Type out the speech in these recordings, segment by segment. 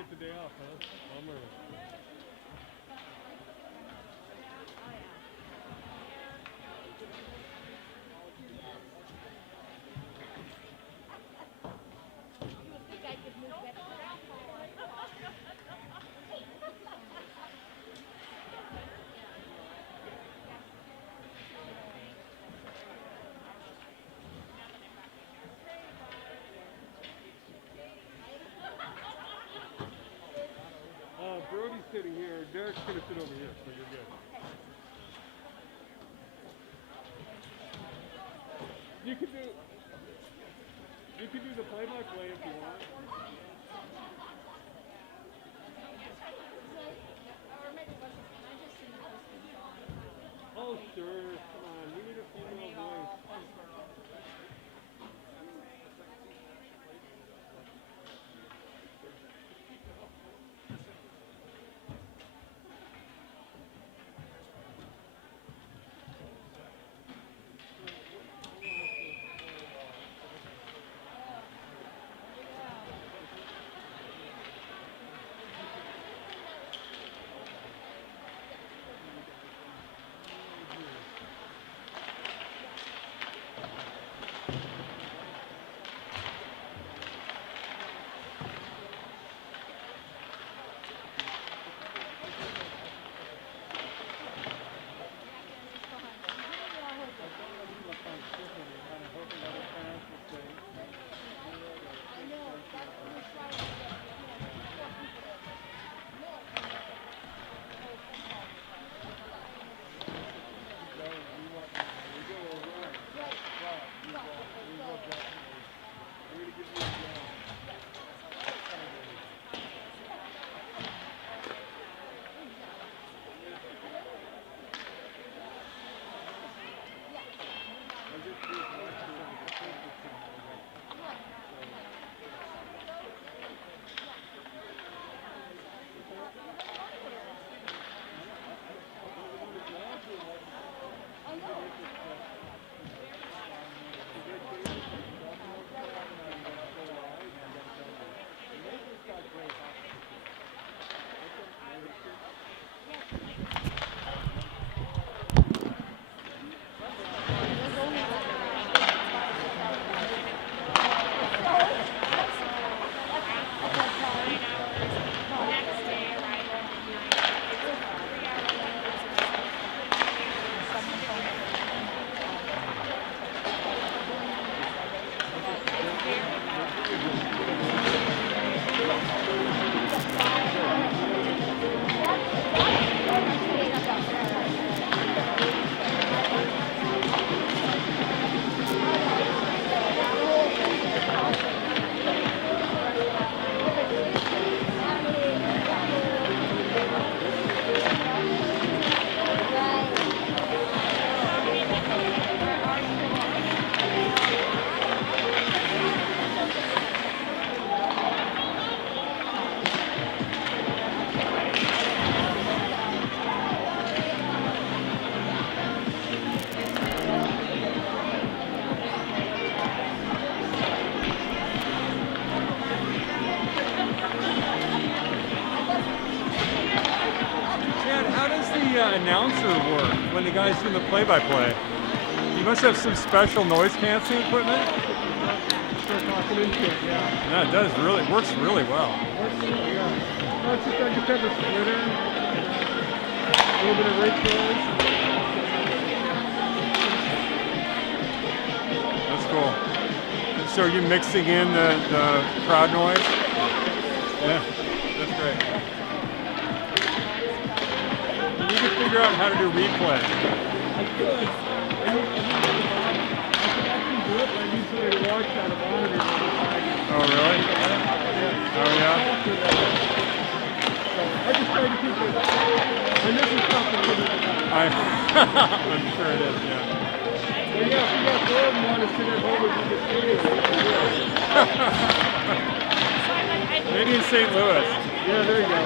get the day off, huh? Bummer. Brody's sitting here. Derek's gonna sit over here, so you're good. You can do the play-by-play if you want. Oh sure, come on. We need a female voice. Announcer work when the guy's doing the play-by-play? You must have some special noise canceling equipment. Start talking into it, yeah. Yeah, it does really works really well. Works, yeah. No, it's just I just have a splitter, a little bit of ratios. That's cool. So are you mixing in the crowd noise? Yeah, that's great. You need to figure out how to do replay. I could. I can do it, but I need somebody to watch on a monitor. Oh, really? Yeah. Oh, yeah? So I just try to keep it. And this is something I'm sure it is, yeah. Well, yeah, if you got four of them want to sit at home and you can Maybe in St. Louis. Yeah, there you go.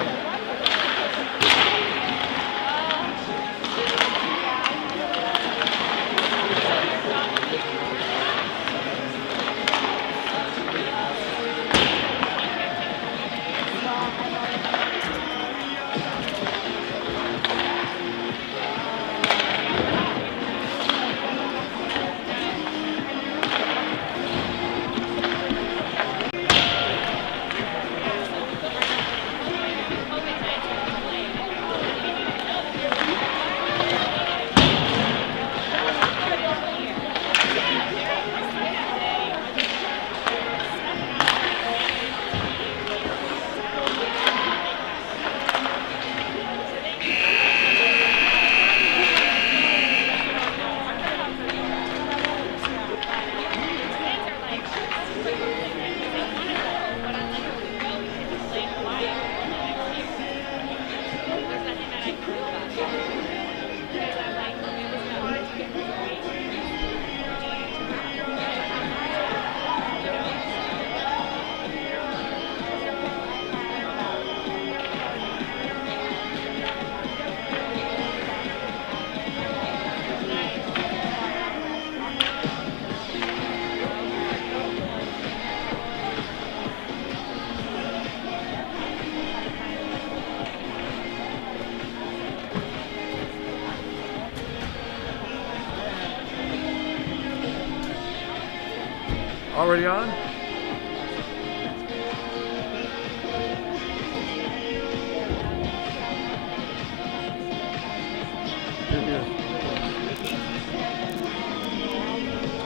Already on?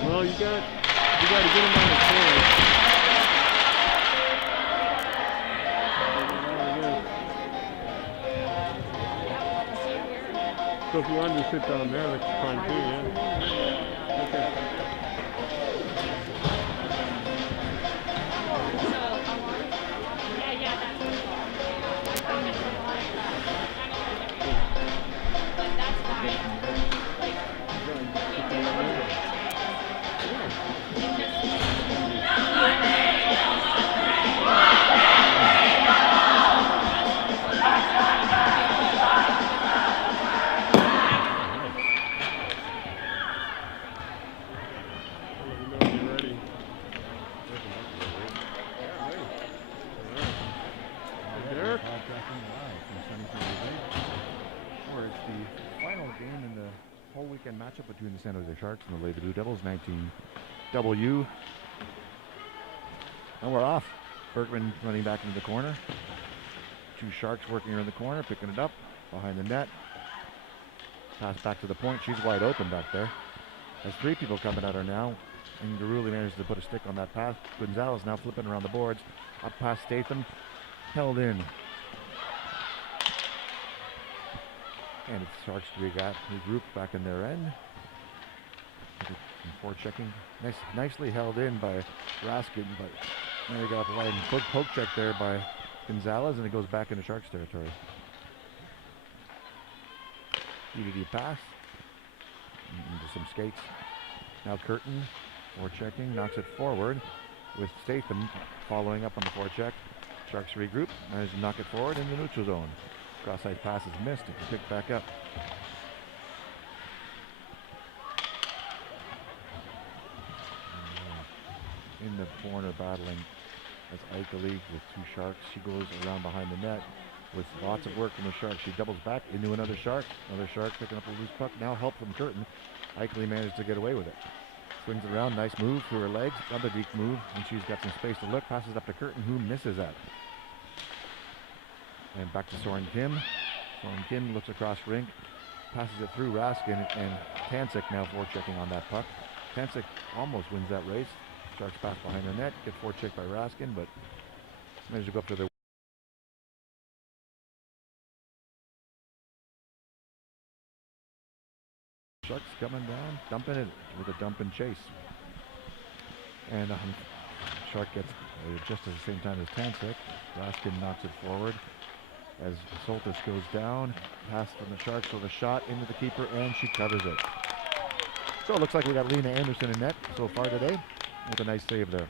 Well, you got to get him on the floor. So if you wanted to sit down there, that's fine too, yeah. Okay. Matchup between the San Jose Sharks and the Lady Blue Devils, 19W. And we're off. Bergman running back into the corner. Two Sharks working her in the corner, picking it up behind the net. Pass back to the point. She's wide open back there. There's three people coming at her now. And Garuli manages to put a stick on that pass. Gonzalez now flipping around the boards. Up past Statham. Held in. And it's Sharks regroup back in their end. Forward checking. Nicely held in by Raskin, but now they got the line poke check there by Gonzalez, and it goes back into Sharks territory. EDD pass. Into some skates. Now Curtin, forward checking, knocks it forward with Statham following up on the forward check. Sharks regroup, manage to knock it forward in the neutral zone. Cross-side pass is missed. It can pick back up. In the corner battling as Aikali with two Sharks. She goes around behind the net with lots of work from the Sharks. She doubles back into another Shark. Another Shark picking up a loose puck. Now help from Curtin. Aikali managed to get away with it. Swings it around. Nice move through her legs. Another deep move. And she's got some space to look. Passes up to Curtin, who misses that. And back to Soren Kim. Soren Kim looks across rink, passes it through Raskin, and Tancic now forechecking on that puck. Tancic almost wins that race. Sharks pass behind the net, get forechecked by Raskin, but managed to go up to their Sharks coming down, dumping it with a dump and chase. And Shark gets just at the same time as Tancic. Raskin knocks it forward. As Soltis goes down, pass from the Sharks with a shot into the keeper, and she covers it. So it looks like we got Lena Anderson in net so far today, with a nice save there.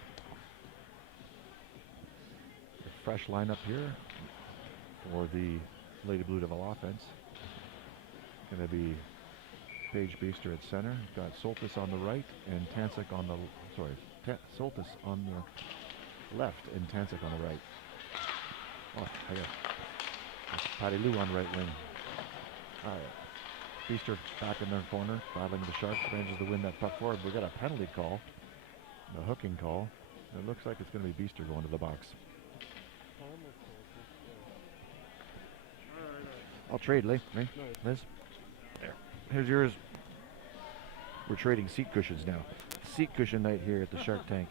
A fresh lineup here for the Lady Blue Devil offense. Going to be Paige Beester at center. Got Soltis on the right and Tancic on the Soltis on the left and Tancic on the right. Oh, I got Patty Lou on the right wing. All right. Beester back in their corner, battling the Sharks, manages to win that puck forward. We got a penalty call, a hooking call. It looks like it's going to be Beester going to the box. I'll trade, Liz. There. Here's yours. We're trading seat cushions now. Seat cushion night here at the Shark Tank.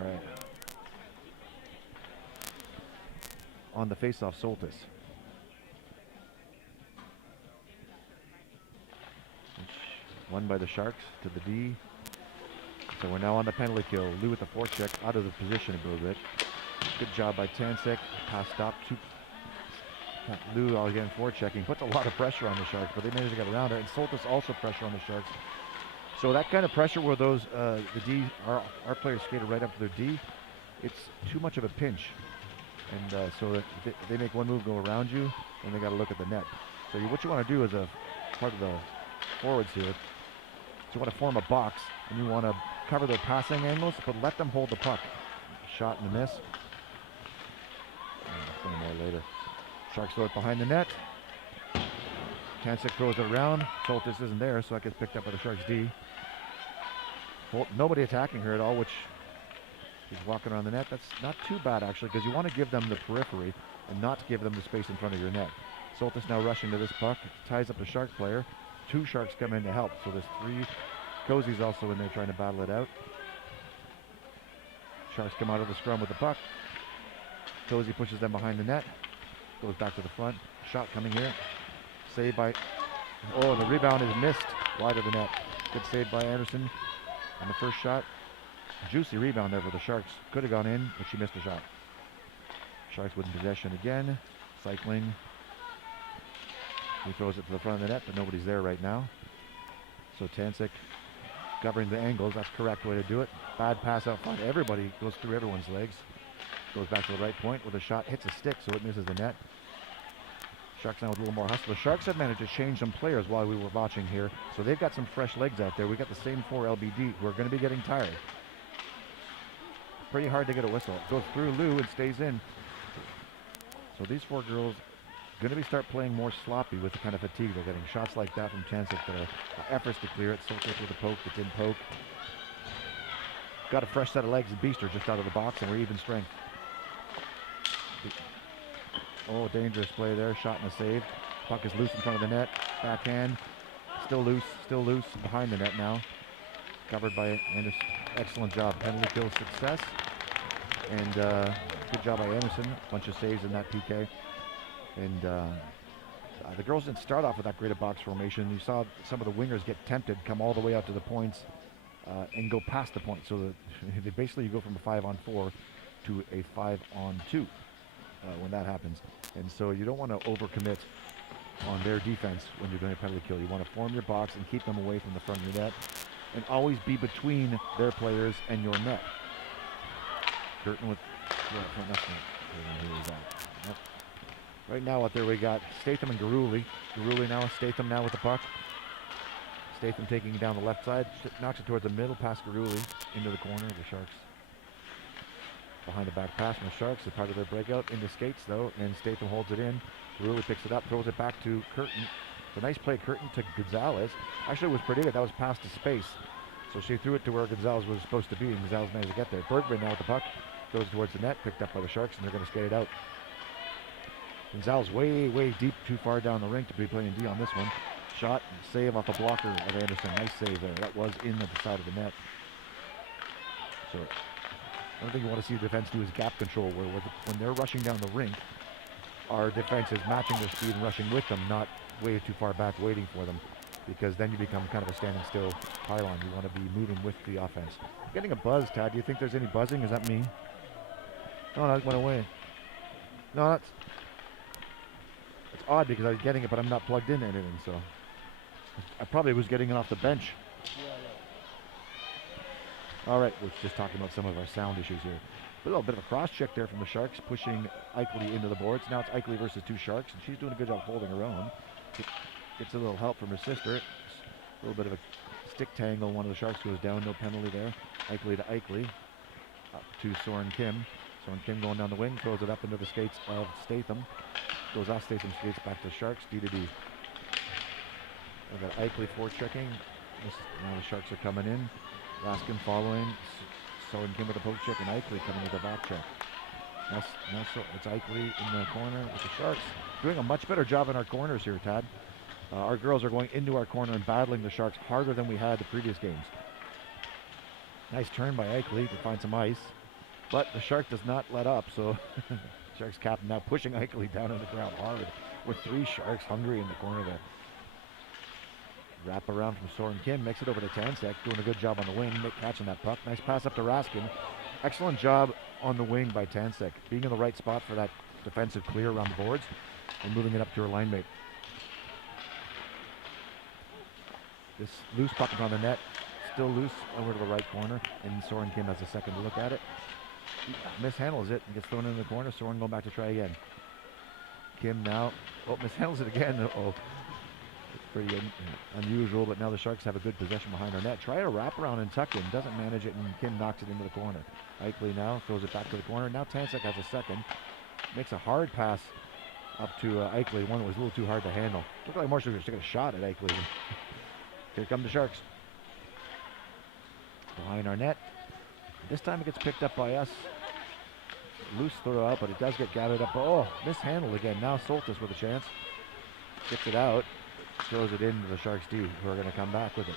All right. On the face-off, Soltis. Won by the Sharks to the D. So we're now on the penalty kill. Lou with the forecheck out of the position a little bit. Good job by Tancic. Pass stop to Lou again forechecking. Puts a lot of pressure on the Sharks, but they managed to get around it. And Soltis also pressure on the Sharks. So that kind of pressure where those the D our players skated right up to their D, it's too much of a pinch. And so that they make one move go around you, and they got to look at the net. So what you want to do as a part of the forwards here, is you want to form a box, and you want to cover their passing angles, but let them hold the puck. Shot and a miss. One more later. Sharks throw it behind the net. Tancic throws it around. Soltis isn't there, so it gets picked up by the Sharks D. Nobody attacking her at all, which is walking around the net. That's not too bad, actually, because you want to give them the periphery and not give them the space in front of your net. Soltis now rushing to this puck, ties up the Shark player. 2 Sharks come in to help, so there's 3. Cozy's also in there trying to battle it out. Sharks come out of the scrum with the puck. Cozy pushes them behind the net, goes back to the front. Shot coming here. Saved by... Oh, and the rebound is missed wide of the net. Good save by Anderson on the first shot. Juicy rebound there for the Sharks. Could have gone in, but she missed the shot. Sharks with possession again. Cycling. He throws it to the front of the net, but nobody's there right now. So Tansik covering the angles. That's the correct way to do it. Bad pass out front. Everybody goes through everyone's legs. Goes back to the right point with a shot. Hits a stick, so it misses the net. Sharks now with a little more hustle. The Sharks have managed to change some players while we were watching here. So they've got some fresh legs out there. We got the same 4 LBD who are going to be getting tired. Pretty hard to get a whistle. Goes through Lou and stays in. So these 4 girls going to be start playing more sloppy with the kind of fatigue they're getting. Shots like that from Tansik that are efforts to clear it. Soltis with a poke that didn't poke. Got a fresh set of legs. Beaster just out of the box, and we're even strength. Oh, dangerous play there. Shot and a save. Puck is loose in front of the net. Backhand. Still loose behind the net now. Covered by Anderson. Excellent job. Penalty kill success. And good job by Anderson. Bunch of saves in that PK. And the girls didn't start off with that great a box formation. You saw some of the wingers get tempted, come all the way out to the points, and go past the point. So they basically you go from a 5-on-4 to a 5-on-2 when that happens. And so you don't want to overcommit on their defense when you're doing a penalty kill. You want to form your box and keep them away from the front of your net, and always be between their players and your net. Curtin with right now out there we got Statham and Garuli. Garuli now, Statham now with the puck. Statham taking it down the left side, knocks it towards the middle, past Garuli into the corner. The Sharks behind the back pass from the Sharks, they're part of their breakout into skates though, and Statham holds it in. Garuli picks it up, throws it back to Curtin. It's a nice play, Curtin to Gonzalez. Actually, it was pretty good. That was past the space. So she threw it to where Gonzalez was supposed to be, and Gonzalez managed to get there. Bergman now with the puck, goes towards the net, picked up by the Sharks, and they're going to skate it out. Gonzalez way deep, too far down the rink to be playing D on this one. Shot and save off a blocker of Anderson. Nice save there. That was in at the side of the net. So one thing you want to see the defense do is gap control, where when they're rushing down the rink, our defense is matching their speed and rushing with them, not way too far back waiting for them, because then you become kind of a standing still pylon. You want to be moving with the offense. Getting a buzz, Tad. Do you think there's any buzzing? Is that me? Oh, that went away. No, it's odd because I was getting it, but I'm not plugged into anything, so I probably was getting it off the bench. All right, we're just talking about some of our sound issues here. A little bit of a cross check there from the Sharks, pushing Eichley into the boards. Now it's Eichley versus 2 Sharks, and she's doing a good job holding her own. Gets a little help from her sister. A little bit of a stick tangle. One of the Sharks goes down, no penalty there. Eichley to Eichley. Up to Soren Kim. Soren Kim going down the wing, throws it up into the skates of Statham. Goes off Statham's skates back to Sharks, D to D. We've got Eichley forechecking. Now the Sharks are coming in. Raskin following. Soren Kim with a poke check, and Eichley coming with a back check. Now it's Eichley in the corner with the Sharks. Doing a much better job in our corners here, Tad. Our girls are going into our corner and battling the Sharks harder than we had the previous games. Nice turn by Eichley to find some ice, but the Shark does not let up, so Sharks captain now pushing Eichley down on the ground hard with 3 Sharks hungry in the corner there. Wrap around from Soren Kim, makes it over to Tansek, doing a good job on the wing, catching that puck. Nice pass up to Raskin. Excellent job on the wing by Tansek, being in the right spot for that defensive clear around the boards and moving it up to her line mate. This loose puck on the net, still loose over to the right corner, and Soren Kim has a second to look at it. Mishandles it and gets thrown into the corner. Soren going back to try again. Kim now, mishandles it again. It's pretty unusual, but now the Sharks have a good possession behind our net. Try a wraparound and tuck in, doesn't manage it, and Kim knocks it into the corner. Eichley now throws it back to the corner. Now Tansek has a second. Makes a hard pass up to Eichley, one that was a little too hard to handle. Looked like Marshall was taking a shot at Eichley. Here come the Sharks. behind our net. This time it gets picked up by us. Loose throw out, but it does get gathered up. Oh, mishandled again. Now Soltis with a chance. Gets it out. Throws it into the Sharks D, who are going to come back with it.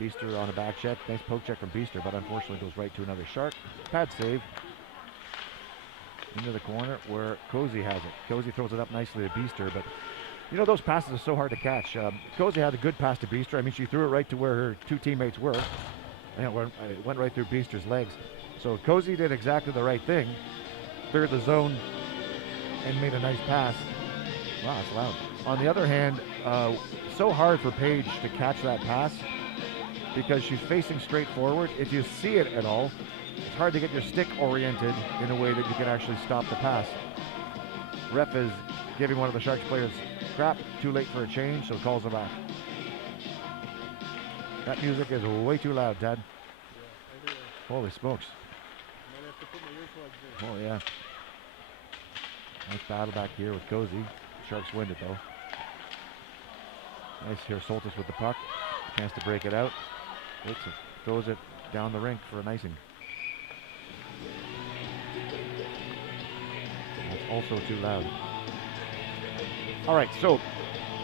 Beaster on a back check. Nice poke check from Beaster, but unfortunately goes right to another Shark. Pad save. Into the corner where Cozy has it. Cozy throws it up nicely to Beaster, but you know those passes are so hard to catch. Cozy had a good pass to Beaster. I mean, she threw it right to where her two teammates were. And it went right through Beaster's legs. So Cozy did exactly the right thing. Cleared the zone and made a nice pass. Wow, it's loud. On the other hand, so hard for Paige to catch that pass because she's facing straight forward. If you see it at all, it's hard to get your stick oriented in a way that you can actually stop the pass. Ref is giving one of the Sharks players crap. Too late for a change, so calls her back. That music is way too loud, Dad. Yeah, Holy smokes. might have to put my earplugs in. Oh, yeah. Nice battle back here with Cozy. Sharks win it, though. Nice here, Soltis with the puck. Chance to break it out. Waits it. Throws it down the rink for an icing. That's also too loud. All right, so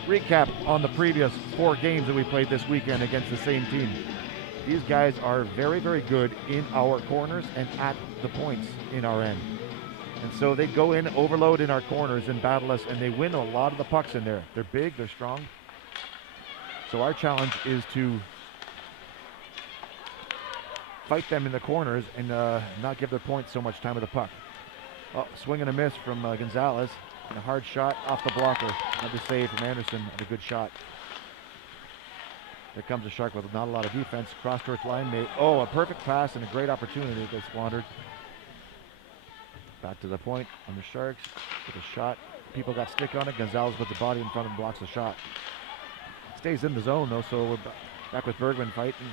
recap on the previous 4 games that we played this weekend against the same team. These guys are very, very good in our corners and at the points in our end. And so they go in, overload in our corners and battle us, and they win a lot of the pucks in there. They're big, they're strong. So our challenge is to fight them in the corners and not give their points so much time with the puck. Oh, swing and a miss from Gonzalez. And a hard shot off the blocker. Another save from Anderson and a good shot. There comes a Shark with not a lot of defense. Cross-torch line mate. Oh, a perfect pass and a great opportunity that they squandered. Back to the point on the Sharks with a shot. People got stick on it. Gonzalez puts the body in front and blocks the shot. Stays in the zone though, so we're back with Bergman fighting.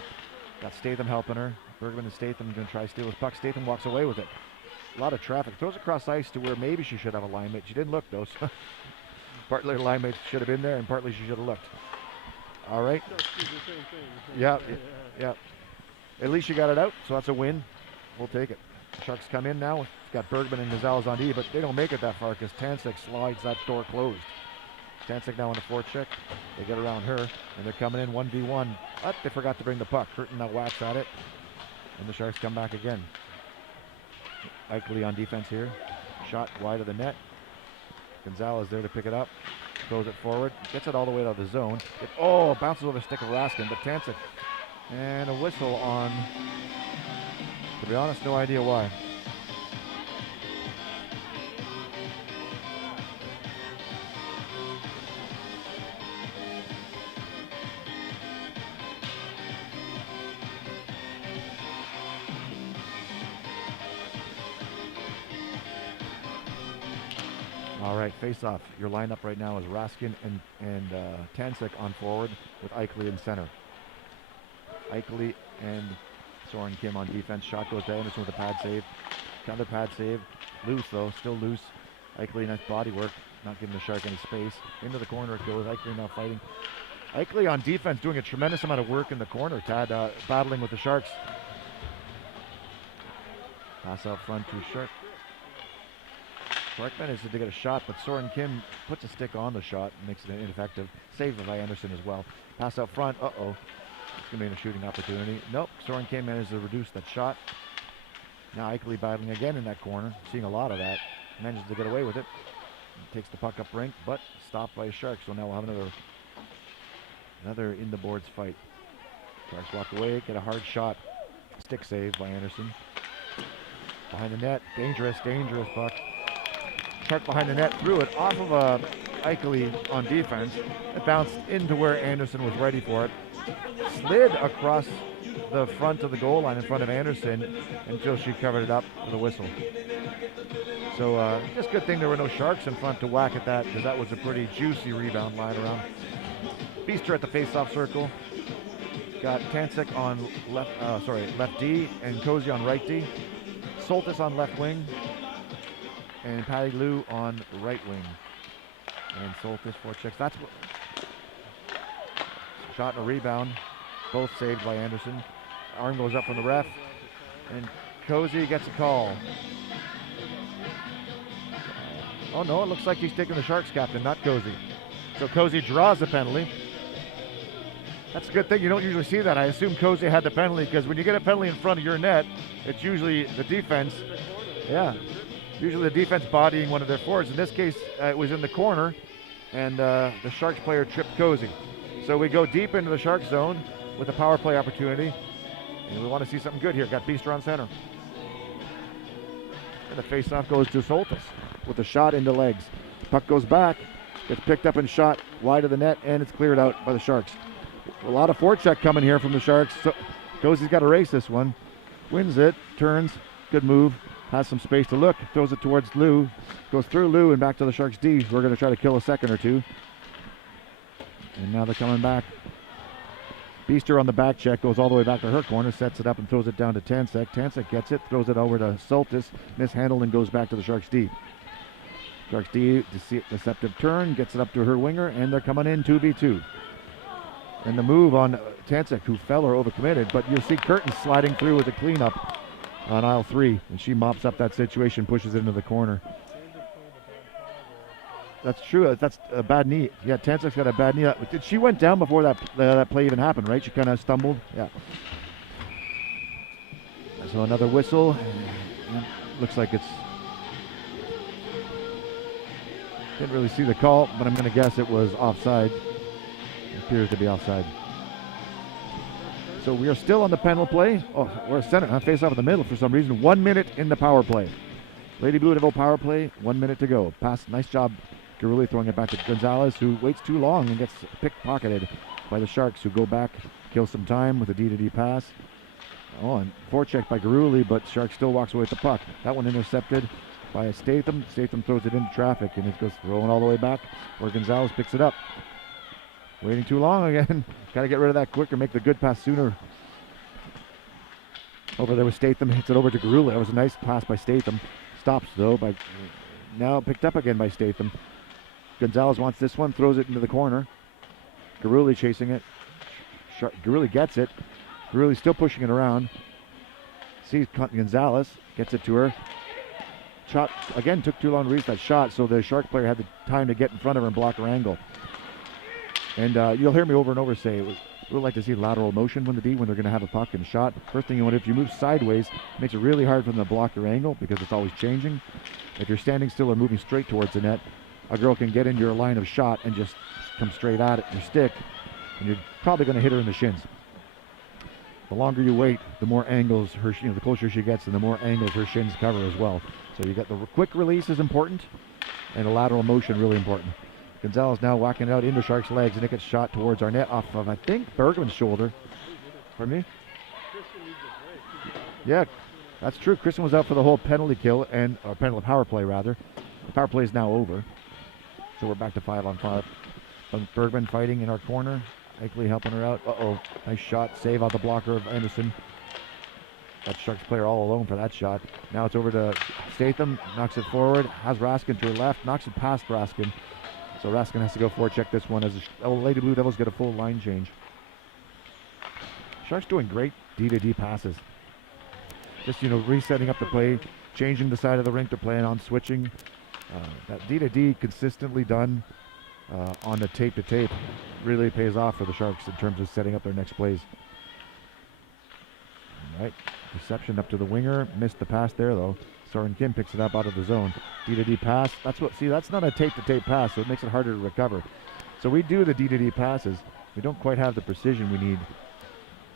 Got Statham helping her. Bergman and Statham going to try to steal his puck. Statham walks away with it. A lot of traffic. Throws across ice to where maybe she should have a line mate. She didn't look though. So partly her line mate should have been there and partly she should have looked. All right. Yeah. At least she got it out, so that's a win. We'll take it. Sharks come in now. It's got Bergman and Gonzalez on D, but they don't make it that far because Tansek slides that door closed. Tansek now on the forecheck. They get around her, and they're coming in 1v1. But they forgot to bring the puck. Curtin now whacks at it, and the Sharks come back again. Eichley on defense here. Shot wide of the net. Gonzalez there to pick it up. Throws it forward. Gets it all the way out of the zone. Bounces over the stick of Raskin, but Tansek. And a whistle on, to be honest, no idea why. All right, face off. Your lineup right now is Raskin and Tansek on forward with Eichley in center. Eichley and Soren Kim on defense. Shot goes to Anderson with a pad save. Counter pad save. Loose though, still loose. Eichley, nice body work. Not giving the Shark any space. Into the corner it goes. Eichley now fighting. Eichley on defense doing a tremendous amount of work in the corner. Tad battling with the Sharks. Pass out front to Shark. Shark manages to get a shot, but Soren Kim puts a stick on the shot and makes it ineffective. Saved by Anderson as well. Pass out front. It's going to be a shooting opportunity. Nope, Soren Kim manages to reduce that shot. Now Eichley battling again in that corner. Seeing a lot of that. Manages to get away with it. Takes the puck up rink, but stopped by a Shark. So now we'll have another in the boards fight. Sharks walk away, get a hard shot. Stick save by Anderson. Behind the net. Dangerous puck. Shark behind the net, threw it off of Eichley on defense. It bounced into where Anderson was ready for it. Slid across the front of the goal line in front of Anderson until she covered it up with a whistle. So just good thing there were no Sharks in front to whack at that because that was a pretty juicy rebound lying around. Beaster at the face-off circle. Got Tansek on left D and Cozy on right D. Soltis on left wing. And Patty Lou on right wing. And Soltis forechecks. That's what. Shot and a rebound. Both saved by Anderson. arm goes up from the ref, and Cozy gets a call. Oh no, it looks like he's taking the Sharks captain, not Cozy. So Cozy draws the penalty. That's a good thing. You don't usually see that. I assume Cozy had the penalty because when you get a penalty in front of your net, it's usually the defense. Yeah, usually the defense bodying one of their forwards. In this case, it was in the corner, and the Sharks player tripped Cozy. So we go deep into the Sharks zone with a power play opportunity, and we want to see something good here. Got Beaster on center. And the faceoff goes to Soltis with a shot into legs. Puck goes back, gets picked up and shot wide of the net, and it's cleared out by the Sharks. A lot of forecheck coming here from the Sharks. So Cozy's got to race this one. Wins it, turns, good move, has some space to look, throws it towards Lou, goes through Lou and back to the Sharks D. We're going to try to kill a second or two. And now they're coming back. Beaster on the back check, goes all the way back to her corner, sets it up and throws it down to Tansek. Tansek gets it, throws it over to Soltis, mishandled and goes back to the Sharks D. Sharks D, deceptive turn, gets it up to her winger, and they're coming in 2v2. And the move on Tansek, who fell or overcommitted, but you'll see Curtin sliding through with a cleanup on aisle 3, and she mops up that situation, pushes it into the corner. That's true. That's a bad knee. Yeah, Tansek's got a bad knee. She went down before that play even happened, right? She kind of stumbled. Yeah. So another whistle. Looks like it's... Didn't really see the call, but I'm going to guess it was offside. It appears to be offside. So we are still on the penalty play. Oh, we're center. Face off in the middle for some reason. 1 minute in the power play. Lady Blue Devil power play. 1 minute to go. Pass. Nice job. Garuli throwing it back to Gonzalez, who waits too long and gets pickpocketed by the Sharks, who go back, kill some time with a D-to-D pass. Oh, and forecheck by Garuli, but Sharks still walks away with the puck. That one intercepted by Statham. Statham throws it into traffic, and it goes rolling all the way back, where Gonzalez picks it up. Waiting too long again. Got to get rid of that quicker, make the good pass sooner. Over there with Statham, hits it over to Garuli. That was a nice pass by Statham. Stops, though, by now picked up again by Statham. Gonzalez wants this one, throws it into the corner. Garuli chasing it. Garuli gets it. Garuli's still pushing it around. Sees Gonzalez, gets it to her. Shot, again, took too long to reach that shot, so the Shark player had the time to get in front of her and block her angle. And you'll hear me over and over say, we would like to see lateral motion when they're going to have a puck and shot. First thing you want, if you move sideways, it makes it really hard for them to block your angle because it's always changing. If you're standing still or moving straight towards the net, a girl can get in your line of shot and just come straight at it, your stick, and you're probably going to hit her in the shins. The longer you wait, the more angles the closer she gets, and the more angles her shins cover as well. So you got the quick release is important, and the lateral motion really important. Gonzalez now whacking it out into Sharks' legs, and it gets shot towards our net off of, I think, Bergman's shoulder. Pardon me? Yeah, that's true. Kristen was out for the whole penalty kill, or penalty power play, rather. The power play is now over. So we're back to 5-on-5. Bergman fighting in our corner. Akeley helping her out. Uh-oh. Nice shot. Save out the blocker of Anderson. That Sharks player all alone for that shot. Now it's over to Statham. Knocks it forward. Has Raskin to her left. Knocks it past Raskin. So Raskin has to go forward check this one as Lady Blue Devils get a full line change. Sharks doing great D-to-D passes. Just, resetting up the play. Changing the side of the rink they're playing on. Switching. That D-to-D consistently done on the tape-to-tape really pays off for the Sharks in terms of setting up their next plays. All right, reception up to the winger. Missed the pass there, though. Soren Kim picks it up out of the zone. D-to-D pass. That's not a tape-to-tape pass, so it makes it harder to recover. So we do the D-to-D passes. We don't quite have the precision we need.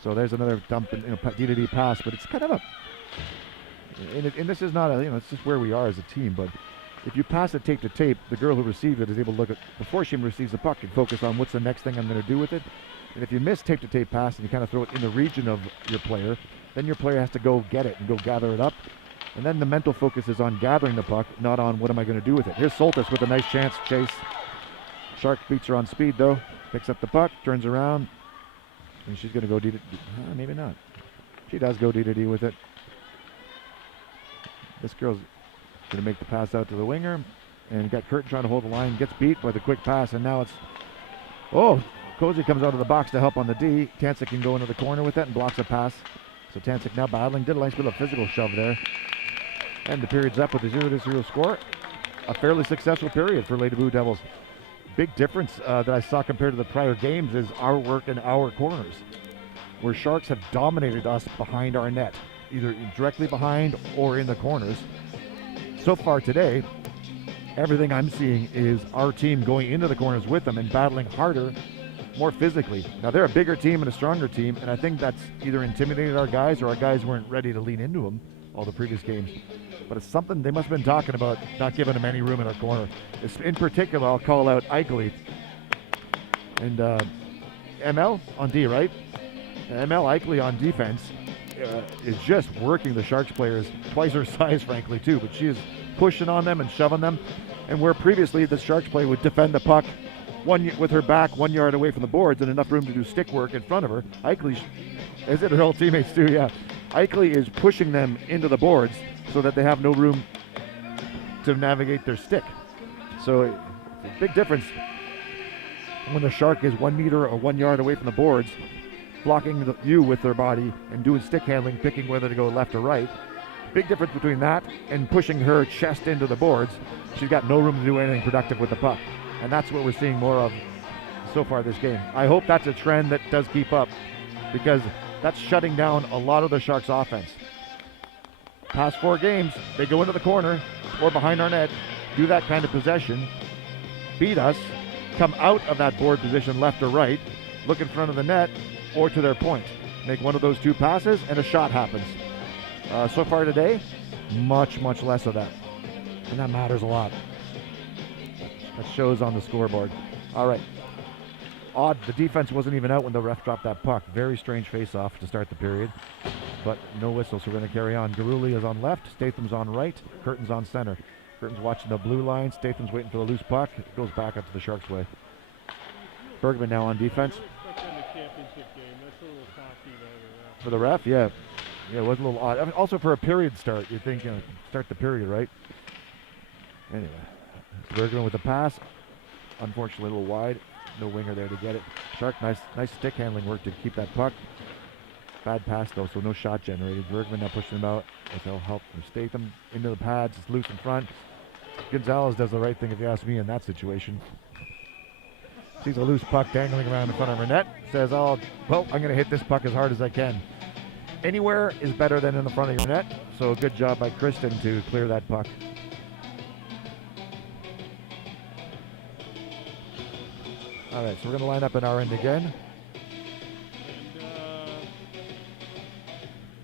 So there's another dump, D-to-D pass, but it's kind of a... And this is not it's just where we are as a team, but if you pass it tape to tape, the girl who received it is able to look at, before she receives the puck, and focus on what's the next thing I'm going to do with it. And if you miss tape to tape pass and you kind of throw it in the region of your player, then your player has to go get it and go gather it up. And then the mental focus is on gathering the puck, not on what am I going to do with it. Here's Soltis with a nice chance chase. Shark beats her on speed, though. Picks up the puck, turns around, and she's going to go D to D. Maybe not. She does go D to D with it. This girl's going to make the pass out to the winger, and got Curtin trying to hold the line, gets beat by the quick pass, and now it's... Oh, Cozy comes out of the box to help on the D. Tansek can go into the corner with it and blocks a pass So Tancic now battling, did a nice bit of physical shove there. And the period's up with a 0-0 score. A fairly successful period for Lady Blue Devils. Big difference that I saw compared to the prior games is our work in our corners, where Sharks have dominated us behind our net, either directly behind or in the corners. So far today, everything I'm seeing is our team going into the corners with them and battling harder, more physically. Now they're a bigger team and a stronger team, and I think that's either intimidated our guys or our guys weren't ready to lean into them all the previous games. But it's something they must have been talking about, not giving them any room in our corner. In particular, I'll call out Eichley and ML on D, right? ML Eichley on defense is just working the Sharks players, twice her size, frankly, too. But she is pushing on them and shoving them. And where previously the Sharks player would defend the puck with her back 1 yard away from the boards and enough room to do stick work in front of her, Eichley, is it her old teammates too? Yeah. Eichley is pushing them into the boards so that they have no room to navigate their stick. So it's a big difference when the Shark is 1 meter or 1 yard away from the boards, blocking you with their body and doing stick handling, picking whether to go left or right. Big difference between that and pushing her chest into the boards. She's got no room to do anything productive with the puck. And that's what we're seeing more of so far this game. I hope that's a trend that does keep up, because that's shutting down a lot of the Sharks' offense. Past 4 games, they go into the corner or behind our net, do that kind of possession, beat us, come out of that board position left or right, look in front of the net or to their point. Make one of those 2 passes and a shot happens. So far today, much less of that. And that matters a lot. That shows on the scoreboard. All right. Odd, the defense wasn't even out when the ref dropped that puck. Very strange face-off to start the period, but no whistle, so we're going to carry on. Garuli is on left, Statham's on right, Curtin's on center. Curtin's watching the blue line, Statham's waiting for the loose puck. It goes back up to the Sharks' way. Bergman now on defense. For the ref, yeah. Yeah, it was a little odd. I mean, also for a period start, you'd think, start the period, right? Anyway, Bergman with the pass. Unfortunately, a little wide. No winger there to get it. Shark, nice stick handling work to keep that puck. Bad pass though, so no shot generated. Bergman now pushing him out with help from Statham into the pads. It's loose in front. Gonzalez does the right thing if you ask me in that situation. Sees a loose puck dangling around in front of her net. Says, oh, well, I'm going to hit this puck as hard as I can. Anywhere is better than in the front of your net. So good job by Kristen to clear that puck. All right, so we're going to line up in our end again.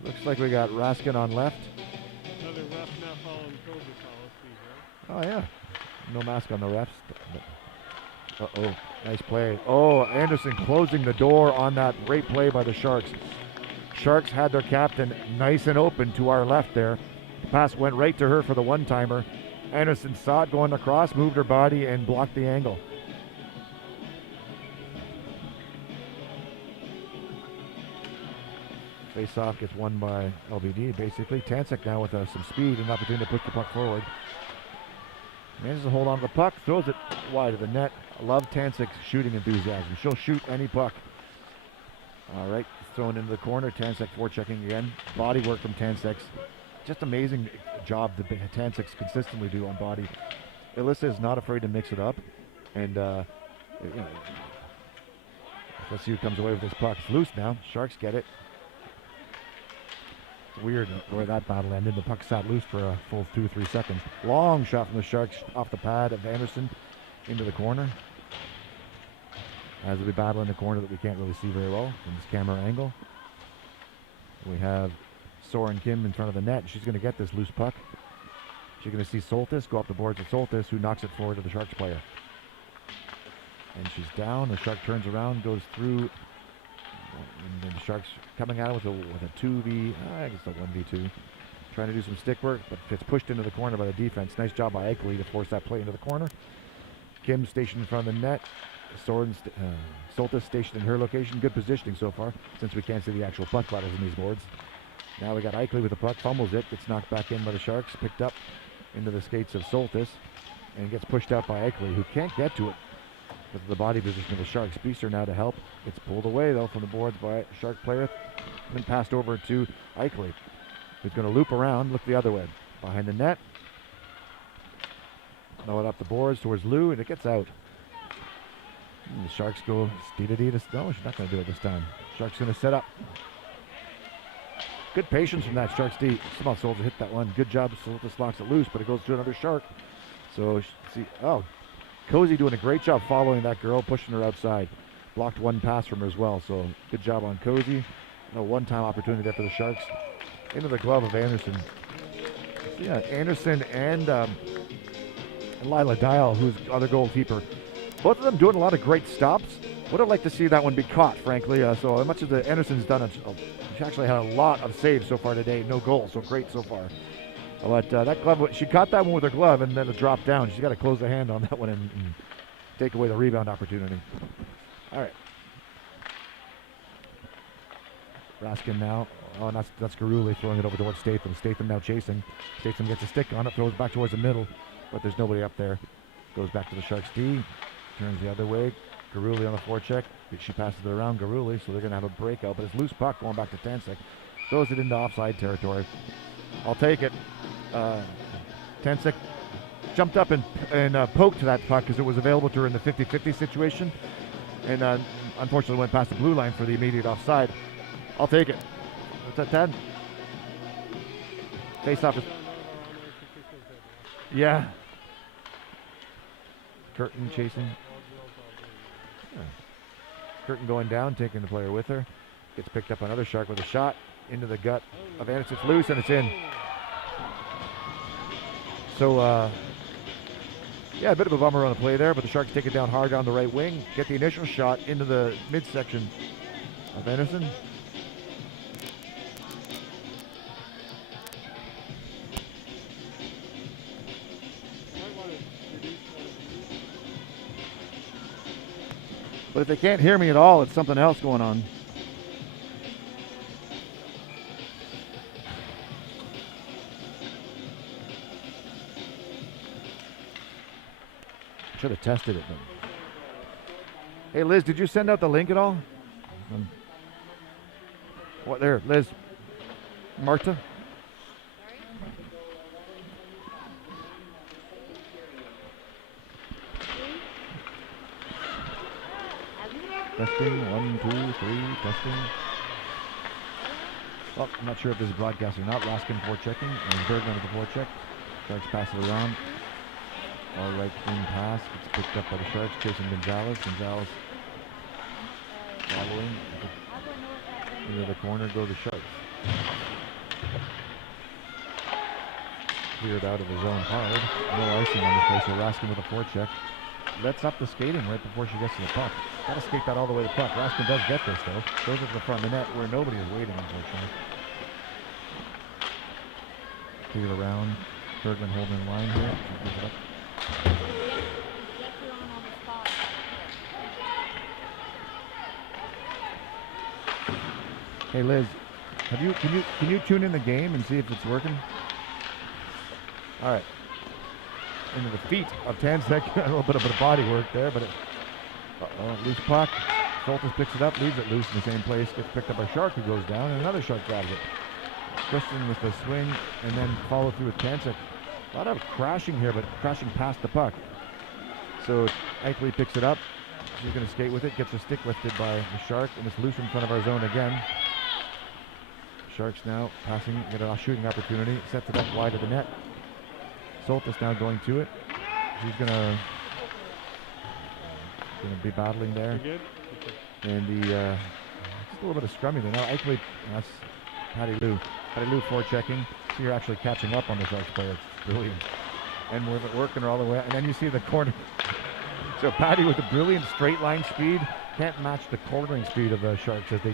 Looks like we got Raskin on left. Another ref now following COVID policy, Oh, yeah. No mask on the refs. Uh-oh, nice play. Oh, Anderson closing the door on that great play by the Sharks. Sharks had their captain nice and open to our left there. The pass went right to her for the one-timer. Anderson saw it going across, moved her body, and blocked the angle. Face-off gets won by LBD, basically. Tancic now with some speed and an opportunity to push the puck forward. Manages to hold on to the puck, throws it wide of the net. I love Tancic's shooting enthusiasm. She'll shoot any puck. All right, thrown into the corner. Tancic forechecking again. Body work from Tancic. Just amazing job that Tancic's consistently do on body. Alyssa is not afraid to mix it up. And, let's see who comes away with this puck. It's loose now. Sharks get it. Weird where that battle ended. The puck sat loose for a full 2-3 seconds. Long shot from the Sharks off the pad of Anderson into the corner. As we battle in the corner that we can't really see very well from this camera angle. We have Soren Kim in front of the net. She's going to get this loose puck. She's going to see Soltis go up the boards with Soltis, who knocks it forward to the Sharks player. And she's down. The Shark turns around, goes through. And the Sharks coming out with a 2v, I guess a 1v2. Trying to do some stick work, but gets pushed into the corner by the defense. Nice job by Eichley to force that play into the corner. Kim stationed in front of the net. Soltis stationed in her location. Good positioning so far, since we can't see the actual puck battles in these boards. Now we got Eichley with the puck, fumbles it, gets knocked back in by the Sharks, picked up into the skates of Soltis, and gets pushed out by Eichley, who can't get to it. with the body position of the Sharks. Beaster now to help. It's pulled away though from the boards by Shark player. Then passed over to Eichley, who's going to loop around, look the other way. Behind the net. Throw it up the boards towards Lou, and it gets out. And the Sharks go D-to-D to... No, she's not going to do it this time. Sharks going to set up. Good patience from that Sharks D. Small Soldier hit that one. Good job. Soltis locks it loose, but it goes to another Shark. So, see... Oh, Cozy doing a great job following that girl, pushing her outside. Blocked one pass from her as well, so good job on Cozy. No one-time opportunity there for the Sharks. Into the glove of Anderson. Yeah, Anderson and Lila Dial, who's other goalkeeper. Both of them doing a lot of great stops. Would have liked to see that one be caught, frankly. So much as Anderson's done, she actually had a lot of saves so far today. No goals, so great so far. But that glove, she caught that one with her glove and then it dropped down. She's got to close the hand on that one and take away the rebound opportunity. All right. Raskin now. Oh, that's Garuli throwing it over towards Statham. Statham now chasing. Statham gets a stick on it, throws back towards the middle, but there's nobody up there. Goes back to the Sharks D. Turns the other way. Garuli on the forecheck. She passes it around Garuli, so they're going to have a breakout, but it's loose puck going back to Tansek. Throws it into offside territory. I'll take it. Tansek jumped up and poked that puck because it was available to her in the 50-50 situation, and unfortunately went past the blue line for the immediate offside. I'll take it. What's that, Ted? Face off. Yeah. Curtin chasing. Yeah. Curtin going down, taking the player with her. Gets picked up another Shark with a shot into the gut of Anderson. It's loose and it's in. So, yeah, a bit of a bummer on the play there, but the Sharks take it down hard down the right wing. Get the initial shot into the midsection of Anderson. But if they can't hear me at all, it's something else going on. Should have tested it. But... Hey, Liz, did you send out the link at all? What there, Liz? Marta? Testing, 1, 2, 3, testing. Well, I'm not sure if this is broadcast or not. Raskin forechecking, and Bergman with the forecheck. Sharks pass it around. All right, clean pass. It's picked up by the Sharks, chasing Gonzalez. Gonzalez following. Into the corner go the Sharks. Cleared out of the zone hard. No icing on this play, so Raskin with a forecheck. Lets up the skating right before she gets to the puck. Got to skate that all the way to the puck. Raskin does get this though. Goes up to the front of the net where nobody is waiting, unfortunately. Cleared around. Bergman holding in line here. Pick it up. Hey Liz, can you tune in the game and see if it's working? All right. Into the feet of Tansek. A little bit of a body work there, but loose puck. Soltis picks it up, leaves it loose in the same place. Gets picked up by Shark, who goes down, and another Shark grabs it. Kristen with the swing, and then follow through with Tansek. A lot of crashing here, but crashing past the puck. So Eichley picks it up. She's going to skate with it. Gets a stick lifted by the Shark, and it's loose in front of our zone again. Sharks now passing, get a shooting opportunity. Sets it up wide of the net. Soltis now going to it. She's gonna be battling there. And just a little bit of scrumming there. Now Eichley, that's Patty Lou. Patty Lou forechecking. So you're actually catching up on the Sharks player. It's brilliant. And we're working her all the way. And then you see the corner. So Patty with a brilliant straight line speed can't match the cornering speed of the Sharks as they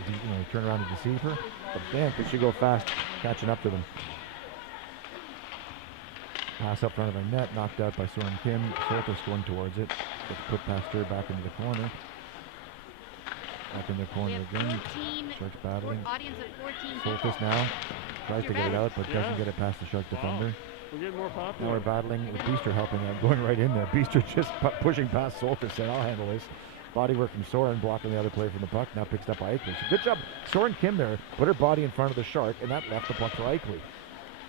turn around to deceive her. But damn, could she go fast catching up to them. Pass up front of the net, knocked out by Soren Kim. Soltis going towards it. Gets put past her back into the corner. Back in the We corner have again. 14, Sharks battling. audience of 14 people. Soltis now tries to get it out, but Yeah. doesn't get it past the Shark defender. We're getting more Now popular. we're battling with Beaster helping out, going right in there. Beaster just pushing past Soltis, saying, I'll handle this. Body work from Soren, blocking the other player from the puck. Now picked up by Eichley. So good job. Soren Kim there put her body in front of the Shark, and that left the puck for Eichley.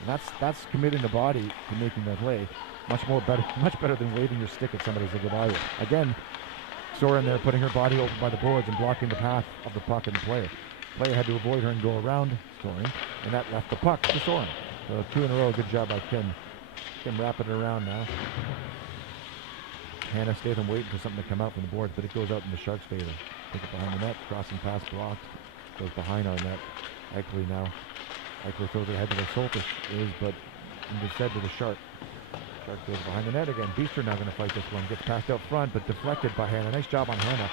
And that's committing the body to making that play. Much better than waving your stick at somebody as they go by you. Again, Soren there putting her body over by the boards and blocking the path of the puck and the player. Player had to avoid her and go around Soren, and that left the puck to Soren. So 2 in a row. Good job by Kim. Kim wrapping it around now. Hannah Statham waiting for something to come out from the boards, but it goes out in the Sharks' favor. Take it behind the net, crossing pass blocked. Goes behind our net. Eichley now. Eichley throws it ahead to where Soltis is, but instead to the Shark. Shark goes behind the net again. Beaster now going to fight this one. Gets passed out front, but deflected by Hannah. Nice job on Hannah.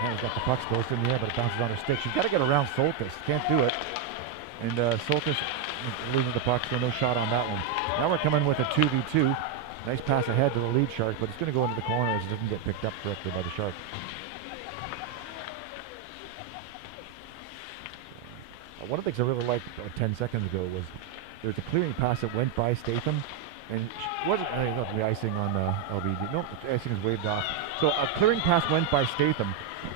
Hannah's got the puck close in the air, but it bounces on her stick. She's got to get around Soltis. Can't do it. And Soltis loses the puck, so no shot on that one. Now we're coming with a 2v2. Nice pass ahead to the lead Shark, but it's going to go into the corner as it doesn't get picked up correctly by the Shark. One of the things I really liked 10 seconds ago was there's a clearing pass that went by Statham, and she wasn't the icing on LBD. No, the icing is waved off. So a clearing pass went by Statham,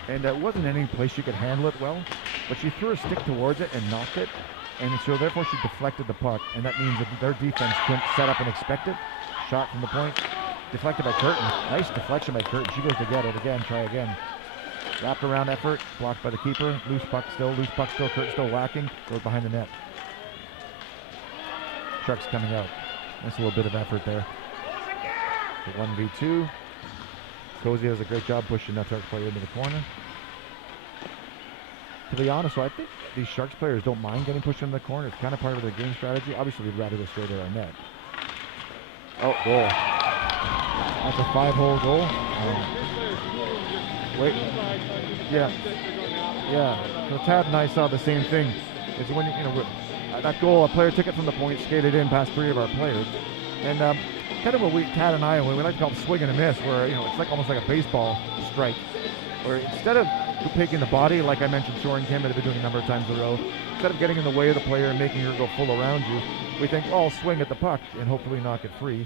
and it wasn't any place she could handle it well, but she threw her stick towards it and knocked it, and so therefore she deflected the puck, and that means that their defense couldn't set up and expect it. Shot from the point, deflected by Curtin. Nice deflection by Curtin. She goes to get it again, try again. Wrapped around effort, blocked by the keeper. Loose puck still, Curtin still whacking, goes behind the net. Sharks coming out. Nice little bit of effort there. The 1v2. Cozy does a great job pushing that Sharks player into the corner. To be honest, I think these Sharks players don't mind getting pushed into the corner. It's kind of part of their game strategy. Obviously, we'd rather go straight at our net. Oh, goal. That's a 5-hole goal. Wait. Yeah. So Tad and I saw the same thing. It's when that goal, a player took it from the point, skated in past 3 of our players, and kind of what Tad and I like to call it swing and a miss, where it's like almost like a baseball strike, where instead of taking the body, like I mentioned, Soren Kim had been doing a number of times in a row, instead of getting in the way of the player and making her go full around you, we think, I'll swing at the puck and hopefully knock it free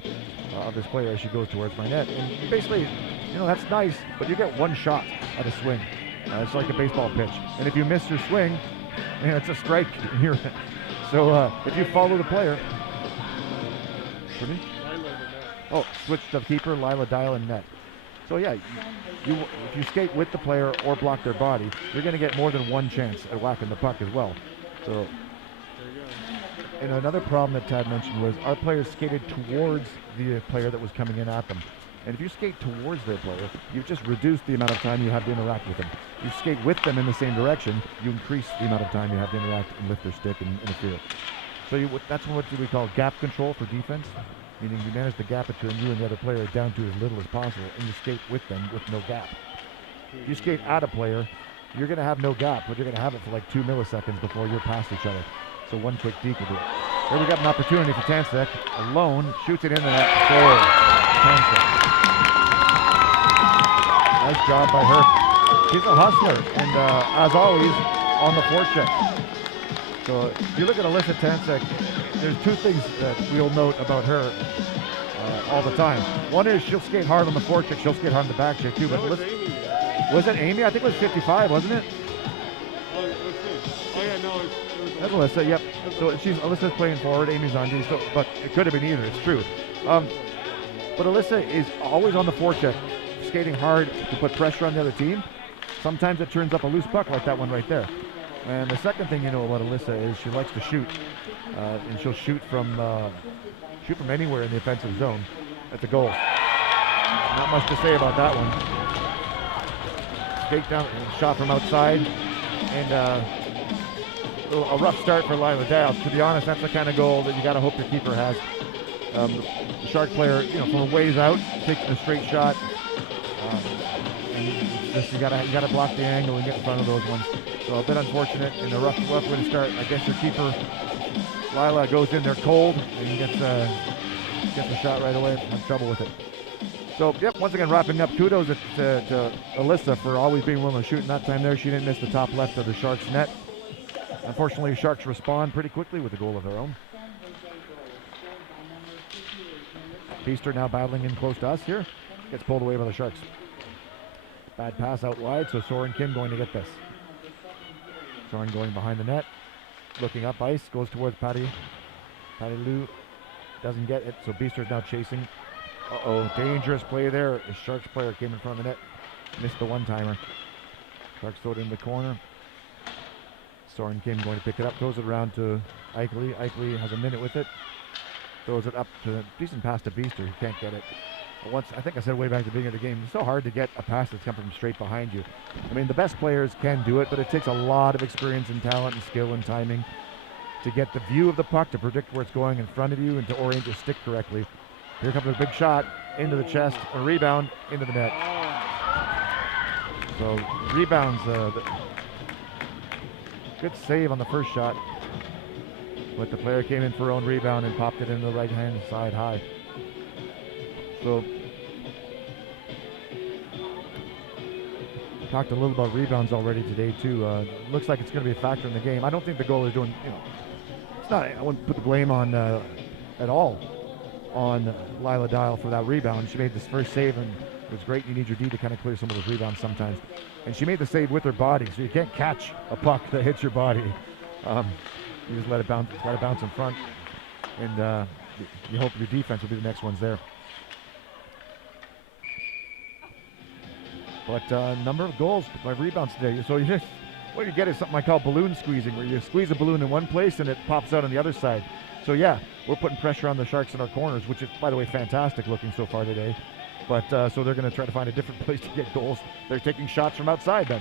of this player as she goes towards my net. And basically, that's nice, but you get one shot at a swing. It's like a baseball pitch. And if you miss your swing, it's a strike. So if you follow the player, switch to keeper, Lila Dial and net. So yeah, if you skate with the player or block their body, you're going to get more than one chance at whacking the puck as well. So, and another problem that Tad mentioned was our players skated towards the player that was coming in at them. And if you skate towards their player, you've just reduced the amount of time you have to interact with them. You skate with them in the same direction, you increase the amount of time you have to interact and lift their stick and interfere. So that's what we call gap control for defense, meaning you manage the gap between you and the other player down to as little as possible, and you skate with them with no gap. If you skate at a player, you're going to have no gap, but you're going to have it for like 2 milliseconds before you're past each other. So one quick deke will do it. Here we got an opportunity for Tansek. Alone, shoots it in the net. Goal. Tansek. Nice job by her. She's a hustler, and as always, on the forecheck. So if you look at Alyssa Tansek, there's 2 things that we'll note about her all the time. One is she'll skate hard on the forecheck, she'll skate hard on the back check too. But was it Amy? I think it was 55, wasn't it? Oh, let's see. Oh yeah, no, it was That's Alyssa, yep. So Alyssa's playing forward, Amy's on D, but it could have been either, it's true. But Alyssa is always on the forecheck, skating hard to put pressure on the other team. Sometimes it turns up a loose puck like that one right there. And the second thing you know about Alyssa is she likes to shoot, and she'll shoot from anywhere in the offensive zone. That's a goal. Not much to say about that one. Skate down, shot from outside, and a rough start for Lila Dowd. To be honest, that's the kind of goal that you got to hope the keeper has. The Shark player, from a ways out, takes the straight shot, and just you gotta block the angle and get in front of those ones. So a bit unfortunate and a rough way to start. I guess the keeper, Lila, goes in there cold and gets the shot right away. Have trouble with it. So, yep, once again, wrapping up, kudos to Alyssa for always being willing to shoot in that time there. She didn't miss the top left of the Sharks net. Unfortunately, Sharks respond pretty quickly with a goal of their own. Feaster now battling in close to us here. Gets pulled away by the Sharks. Bad pass out wide, so Soren Kim going to get this. Soren going behind the net. Looking up ice, goes towards Patty. Patty Lou doesn't get it, so Feaster's now chasing. Uh-oh, dangerous play there. A Sharks player came in front of the net. Missed the one-timer. Sharks throw it in the corner. Soren Kim going to pick it up, throws it around to Eichley. Eichley has a minute with it. Throws it up to, decent pass to Feaster. He can't get it. But once, I think I said way back at the beginning of the game, it's so hard to get a pass that's coming from straight behind you. I mean, the best players can do it, but it takes a lot of experience and talent and skill and timing to get the view of the puck, to predict where it's going in front of you, and to orient your stick correctly. Here comes a big shot into the chest, a rebound into the net. So rebounds, good save on the first shot, but the player came in for her own rebound and popped it into the right-hand side high. So talked a little about rebounds already today too. Looks like it's going to be a factor in the game. I don't think the goal is doing, it's not, I wouldn't put the blame on at all on Lila Dial for that rebound. She made this first save, and it was great. You need your D to kind of clear some of those rebounds sometimes. And she made the save with her body, so you can't catch a puck that hits your body. You just let it bounce in front, and you hope your defense will be the next ones there. But number of goals by rebounds today. So what you get is something I call balloon squeezing, where you squeeze a balloon in one place and it pops out on the other side. So yeah, we're putting pressure on the Sharks in our corners, which is, by the way, fantastic looking so far today. But so they're going to try to find a different place to get goals. They're taking shots from outside then.